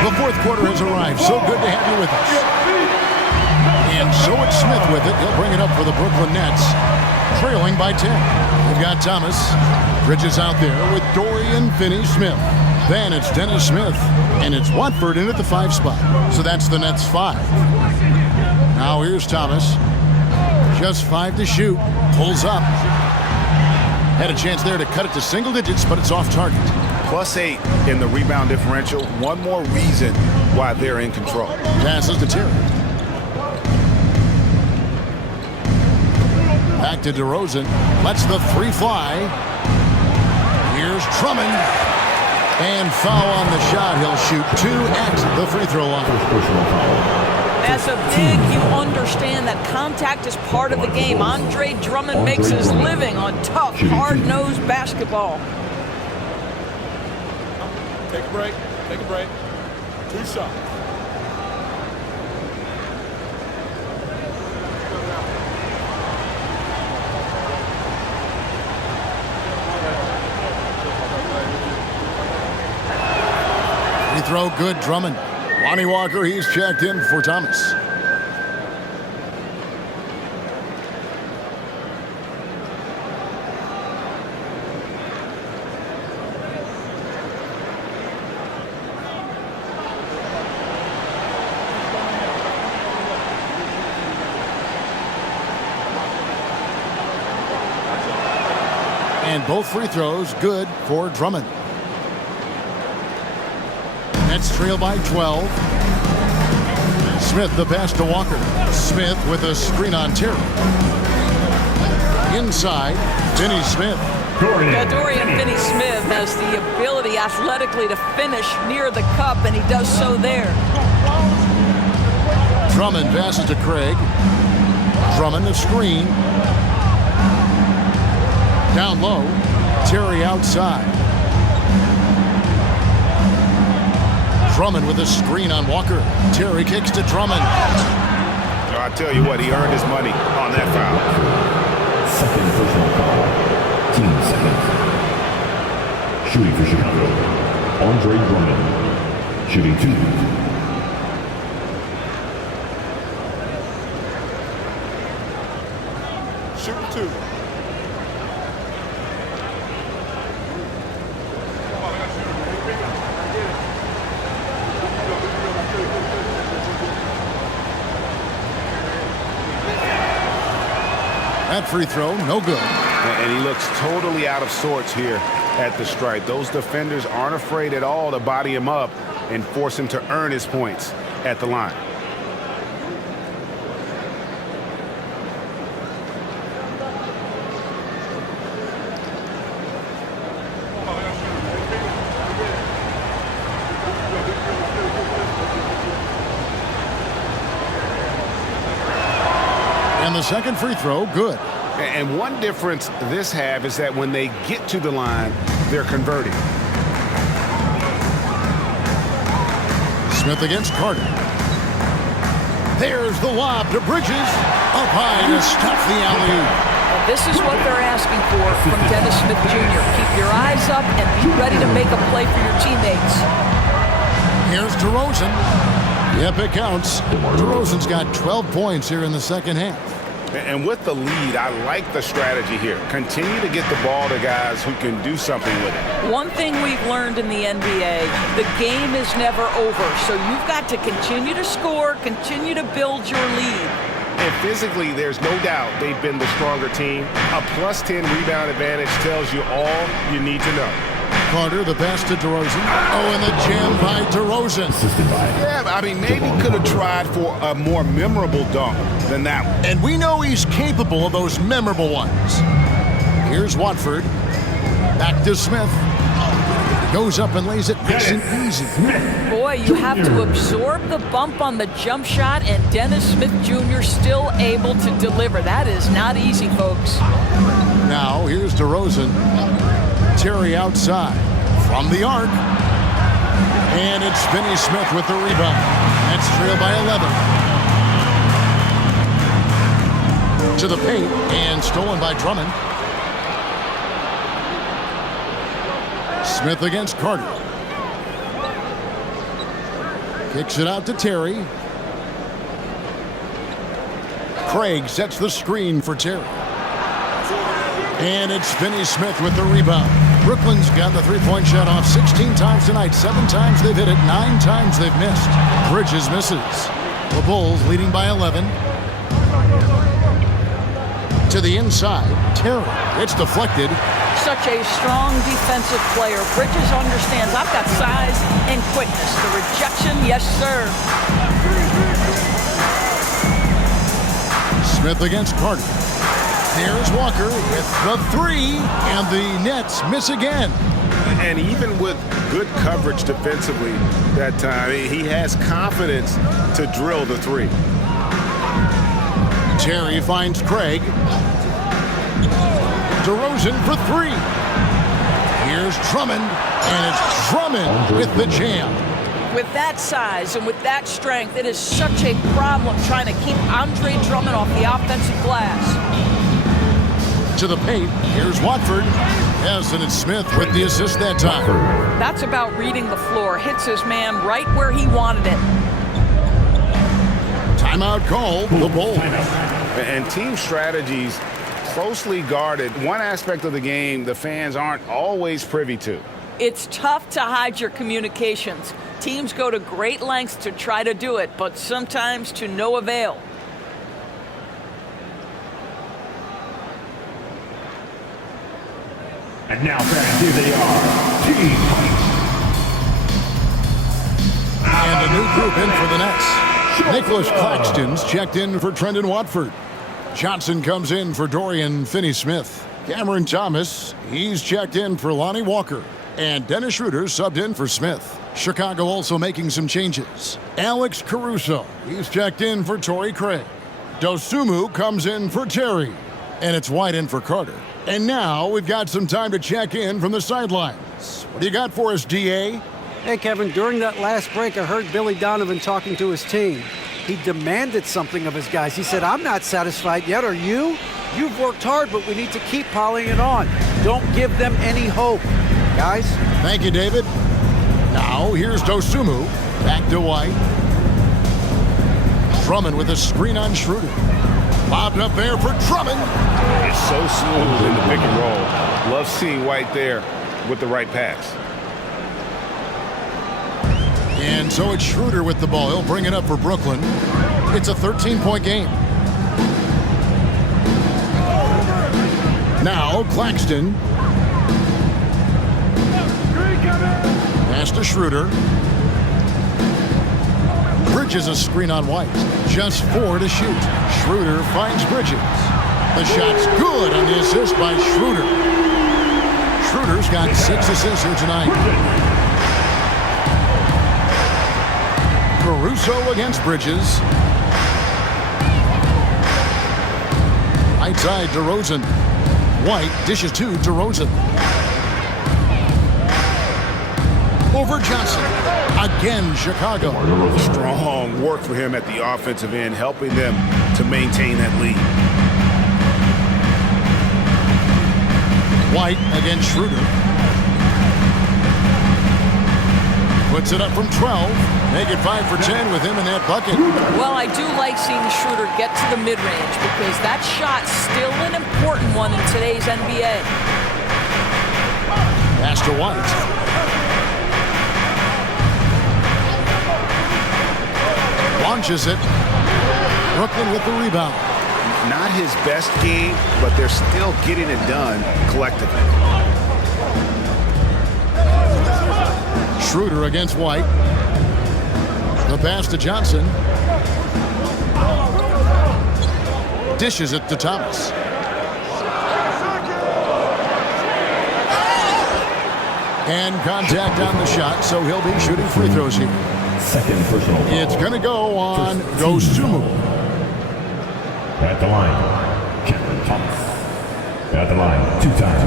The fourth quarter has arrived. So good to have you with us. And so it's Smith with it. He'll bring it up for the Brooklyn Nets, trailing by 10. We've got Thomas. Bridges out there with Dorian Finney-Smith. Then it's Dennis Smith, and it's Watford in at the 5 spot. So that's the Nets 5. Now here's Thomas. Just 5 to shoot. Pulls up. Had a chance there to cut it to single digits, but it's off target. +8 in the rebound differential. One more reason why they're in control. Passes to Terry. Back to DeRozan. Lets the 3 fly. Here's Drummond. And foul on the shot. He'll shoot 2 at the free throw line. As a big, you understand that contact is part of the game. Andre Drummond makes his living on tough, hard-nosed basketball. Take a break. Take a break. 2 shots. Free throw good, Drummond. Lonnie Walker, he's checked in for Thomas. And both free throws good for Drummond. Nets trail by 12. Smith the pass to Walker. Smith with a screen on Terry. Inside, Finney-Smith. Dorian Finney-Smith has the ability athletically to finish near the cup, and he does so there. Drummond passes to Craig. Drummond a screen. Down low, Terry outside. Drummond with a screen on Walker. Terry kicks to Drummond. I tell you what, he earned his money on that foul. Second personal foul. Team second. Shooting for Chicago, Andre Drummond. Shooting 2. Shooting 2. That free throw, no good. And he looks totally out of sorts here at the stripe. Those defenders aren't afraid at all to body him up and force him to earn his points at the line. And the second free throw, good. And one difference this half is that when they get to the line, they're converting. Smith against Carter. There's the lob to Bridges. Up high to stuff the alley-oop. This is what they're asking for from Dennis Smith Jr. Keep your eyes up and be ready to make a play for your teammates. Here's DeRozan. Yep, it counts. DeRozan's got 12 points here in the second half. And with the lead, I like the strategy here. Continue to get the ball to guys who can do something with it. One thing we've learned in the NBA, the game is never over. So you've got to continue to score, continue to build your lead. And physically, there's no doubt they've been the stronger team. A +10 rebound advantage tells you all you need to know. Carter, the pass to DeRozan. Oh, and the jam by DeRozan. Yeah, I mean, maybe could have tried for a more memorable dunk than that one. And we know he's capable of those memorable ones. Here's Watford. Back to Smith. Goes up and lays it nice and easy. Boy, you have to absorb the bump on the jump shot, and Dennis Smith Jr. still able to deliver. That is not easy, folks. Now, here's DeRozan. Terry outside from the arc. And it's Finney Smith with the rebound. That's trailed by 11. To the paint, and stolen by Drummond. Smith against Carter. Kicks it out to Terry. Craig sets the screen for Terry. And it's Finney Smith with the rebound. Brooklyn's got the three-point shot off 16 times tonight. 7 times they've hit it, 9 times they've missed. Bridges misses. The Bulls leading by 11. To the inside, Terry. It's deflected. Such a strong defensive player. Bridges understands I've got size and quickness. The rejection, yes, sir. Smith against Carter. Here's Walker with the three, and the Nets miss again. And even with good coverage defensively that time, he has confidence to drill the three. Terry finds Craig. DeRozan for three. Here's Drummond, and it's Drummond with the jam. With that size and with that strength, it is such a problem trying to keep Andre Drummond off the offensive glass. To the paint, here's Watford. Yes, and it's Smith with the assist that time. That's about reading the floor. Hits his man right where he wanted it. Timeout called, the Bulls. And team strategies closely guarded. One aspect of the game the fans aren't always privy to. It's tough to hide your communications. Teams go to great lengths to try to do it, but sometimes to no avail. And now, fans, here they are. Team. And a new group in for the Nets. Nicholas Claxton's checked in for Trendon Watford. Johnson comes in for Dorian Finney-Smith. Cameron Thomas, he's checked in for Lonnie Walker. And Dennis Schroeder subbed in for Smith. Chicago also making some changes. Alex Caruso, he's checked in for Torrey Craig. Dosumu comes in for Terry. And it's White in for Carter. And now we've got some time to check in from the sidelines. What do you got for us, DA? Hey, Kevin, during that last break, I heard Billy Donovan talking to his team. He demanded something of his guys. He said, I'm not satisfied yet, are you? You've worked hard, but we need to keep piling it on. Don't give them any hope. Guys? Thank you, David. Now, here's Dosumu. Back to White. Drummond with a screen on Schroeder. Bobbed up there for Drummond. It's so smooth in the pick and roll. Love seeing White there with the right pass. And so it's Schroeder with the ball. He'll bring it up for Brooklyn. It's a 13-point game. Now Claxton. Pass to Schroeder. Bridges a screen on White. Just 4 to shoot. Schroeder finds Bridges. The shot's good on the assist by Schroeder. Schroeder's got 6 assists here tonight. Caruso against Bridges. Right side, DeRozan. White dishes to DeRozan. Over Johnson. Again, Chicago. Strong work for him at the offensive end, helping them to maintain that lead. White against Schroeder. Puts it up from 12. Make it 5 for 10 with him in that bucket. Well, I do like seeing Schroeder get to the mid-range because that shot's still an important one in today's NBA. Pass to White. Launches it. Brooklyn with the rebound. Not his best game, but they're still getting it done collectively. Schroeder against White. The pass to Johnson. Dishes it to Thomas. And contact on the shot, so he'll be shooting free throws here. Second personal foul. It's going to go on Dosunmu. At the line, Cameron Thomas. At the line, 2 times.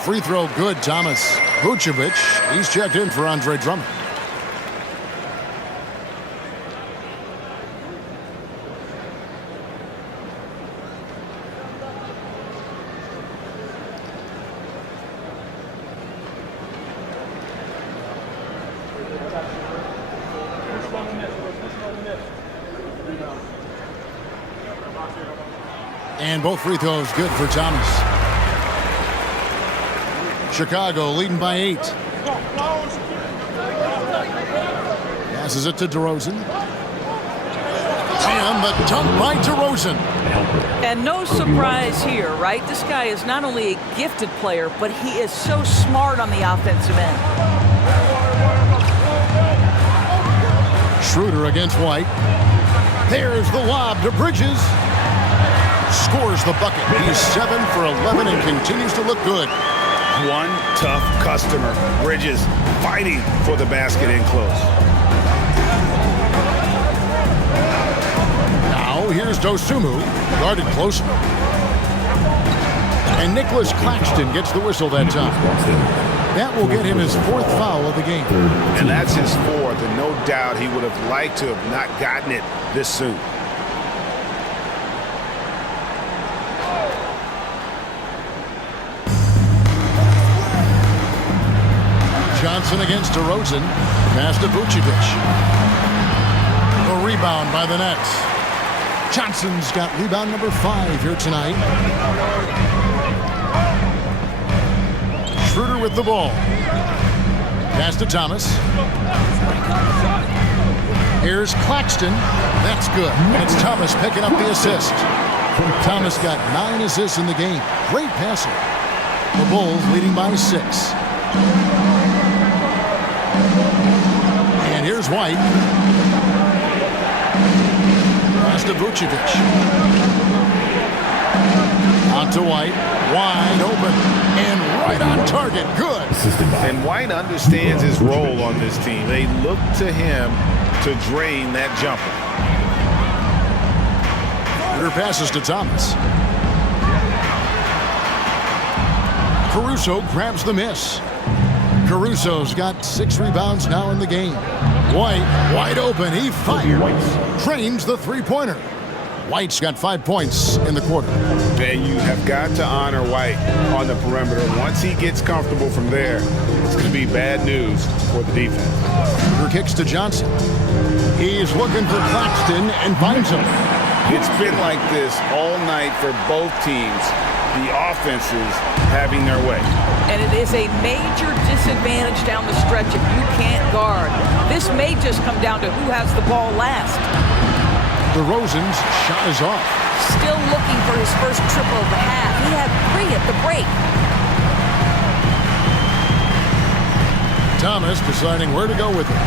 Free throw good, Thomas. Vucevic, he's checked in for Andre Drummond. And both free throws good for Thomas. Chicago leading by 8. Passes it to DeRozan. And the dunk by DeRozan. And no surprise here, right? This guy is not only a gifted player, but he is so smart on the offensive end. Schroeder against White. There's the lob to Bridges. Scores the bucket. He's 7 for 11 and continues to look good. One tough customer. Bridges fighting for the basket in close. Now here's Dosunmu, guarded closer. And Nicholas Claxton gets the whistle that time. That will get him his 4th foul of the game. And that's his 4th, and no doubt he would have liked to have not gotten it this soon. Johnson against DeRozan. Pass to Vucevic. The rebound by the Nets. Johnson's got rebound number 5 here tonight. Schroeder with the ball. Pass to Thomas. Here's Claxton. That's good. And it's Thomas picking up the assist. Thomas got 9 assists in the game. Great passer. The Bulls leading by 6. And here's White. Pass to Vucevic. Out to White. Wide open. And right on target. Good. And White understands his role on this team. They look to him to drain that jumper. Schroeder passes to Thomas. Caruso grabs the miss. Caruso's got 6 rebounds now in the game. White, wide open, he fires. Trains the three-pointer. White's got 5 points in the quarter. And you have got to honor White on the perimeter. Once he gets comfortable from there, it's going to be bad news for the defense. Schroeder kicks to Johnson. He's looking for Claxton and finds him. It's been like this all night for both teams. The offenses having their way. And it is a major disadvantage down the stretch if you can't guard. This may just come down to who has the ball last. DeRozan's shot is off. Still looking for his first triple of the half. He had 3 at the break. Thomas deciding where to go with it.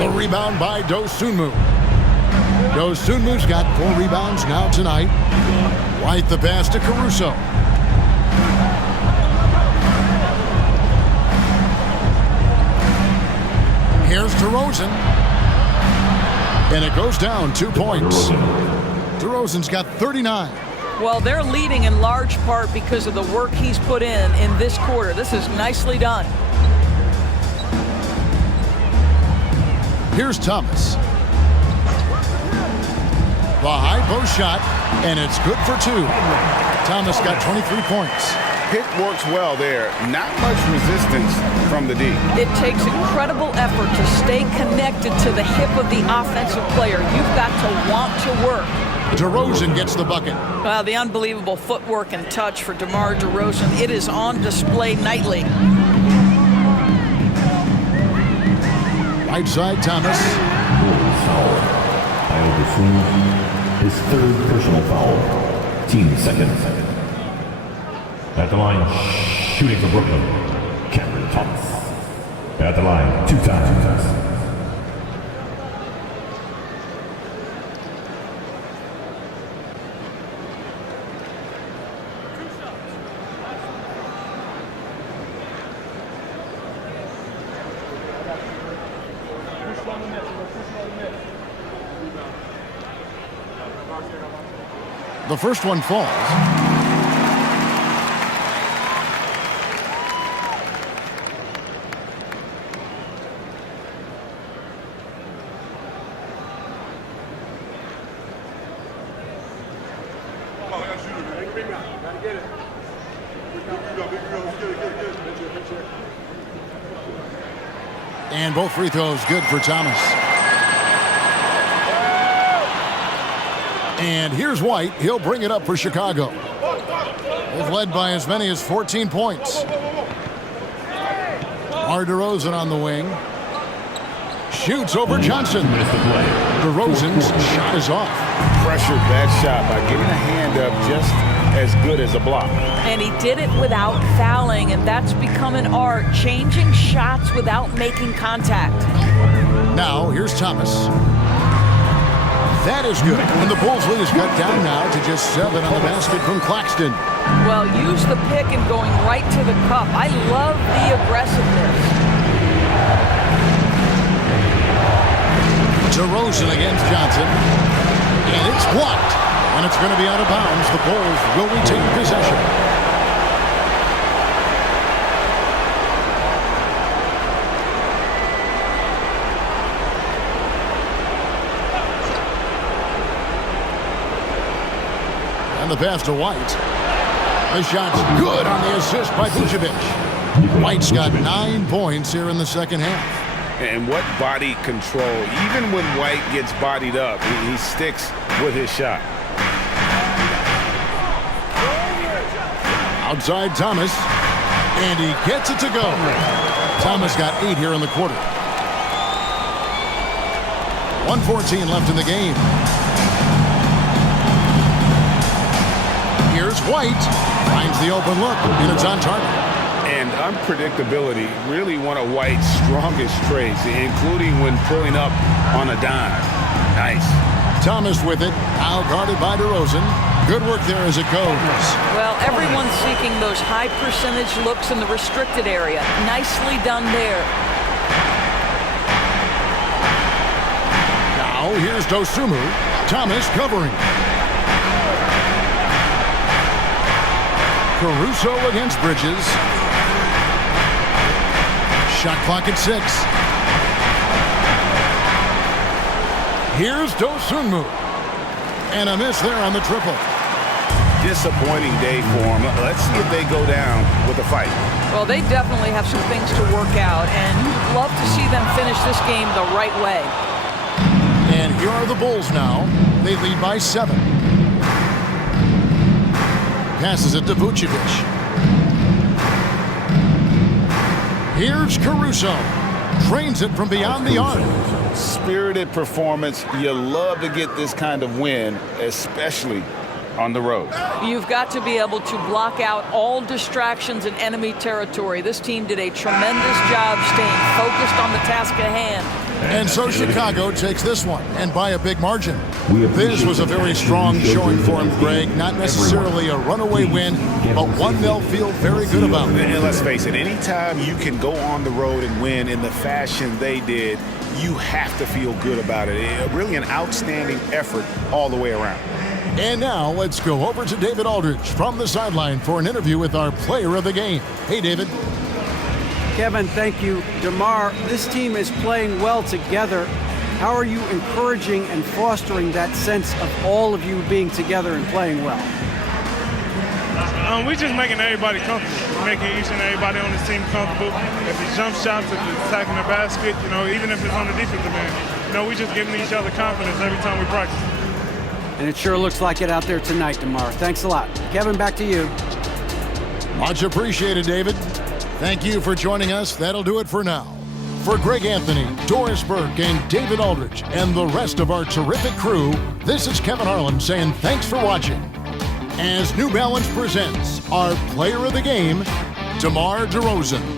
The rebound by Dosunmu. Dosunmu's got 4 rebounds now tonight. White the pass to Caruso. Here's DeRozan. And it goes down 2 points. DeRozan's got 39. Well, they're leading in large part because of the work he's put in this quarter. This is nicely done. Here's Thomas. The high post shot, and it's good for 2. Thomas got 23 points. Pick works well there. Not much resistance from the D. It takes incredible effort to stay connected to the hip of the offensive player. You've got to want to work. DeRozan gets the bucket. Well, the unbelievable footwork and touch for DeMar DeRozan. It is on display nightly. Right side, Thomas. Kyle swings his third personal foul. Team second. At the line, shooting for Brooklyn, Cameron Thomas. At the line, 2 times. The first one falls. And both free throws good for Thomas. And here's White. He'll bring it up for Chicago. They've led by as many as 14 points. DeRozan on the wing. Shoots over Johnson. DeRozan's shot is off. Pressured that shot by getting a hand up just as good as a block. And he did it without fouling, and that's become an art, changing shots without making contact. Now, here's Thomas. That is good. And the Bulls lead is cut down now to just 7 on the basket from Claxton. Well, use the pick and going right to the cup. I love the aggressiveness. DeRozan against Johnson. And it's blocked. And it's going to be out of bounds. The Bulls will retain possession. And the pass to White. The shot's good on the assist by Vucevic. White's got 9 points here in the second half. And what body control. Even when White gets bodied up, he sticks with his shot. Outside Thomas. And he gets it to go. Thomas got 8 here in the quarter. 1:14 left in the game. Here's White. Finds the open look, and it's on target. And unpredictability, really one of White's strongest traits, including when pulling up on a dime. Nice. Thomas with it, now guarded by DeRozan. Good work there as it goes. Well, everyone's seeking those high percentage looks in the restricted area. Nicely done there. Now here's Dosunmu. Thomas covering. Caruso against Bridges. Shot clock at 6. Here's Dosunmu. And a miss there on the triple. Disappointing day for them. Let's see if they go down with a fight. Well, they definitely have some things to work out, and you'd love to see them finish this game the right way. And here are the Bulls now. They lead by 7. Passes it to Vucevic. Here's Caruso. Trains it from beyond the arc. Spirited performance. You love to get this kind of win, especially on the road. You've got to be able to block out all distractions in enemy territory. This team did a tremendous job staying focused on the task at hand. And so Chicago takes this one, and by a big margin. This was a very strong showing for him, Greg. Not necessarily a runaway win, but one they'll feel very good about. And let's face it, anytime you can go on the road and win in the fashion they did, you have to feel good about it. Really an outstanding effort all the way around. And now let's go over to David Aldridge from the sideline for an interview with our player of the game. Hey, David. Kevin, thank you. DeMar, this team is playing well together. How are you encouraging and fostering that sense of all of you being together and playing well? We're just making everybody comfortable. We're making each and everybody on this team comfortable. If it's jump shots, if it's attacking the basket, even if it's on the defensive end, we're just giving each other confidence every time we practice. And it sure looks like it out there tonight, DeMar. Thanks a lot. Kevin, back to you. Much appreciated, David. Thank you for joining us. That'll do it for now. For Greg Anthony, Doris Burke, and David Aldridge, and the rest of our terrific crew, this is Kevin Harlan saying thanks for watching. As New Balance presents our player of the game, DeMar DeRozan.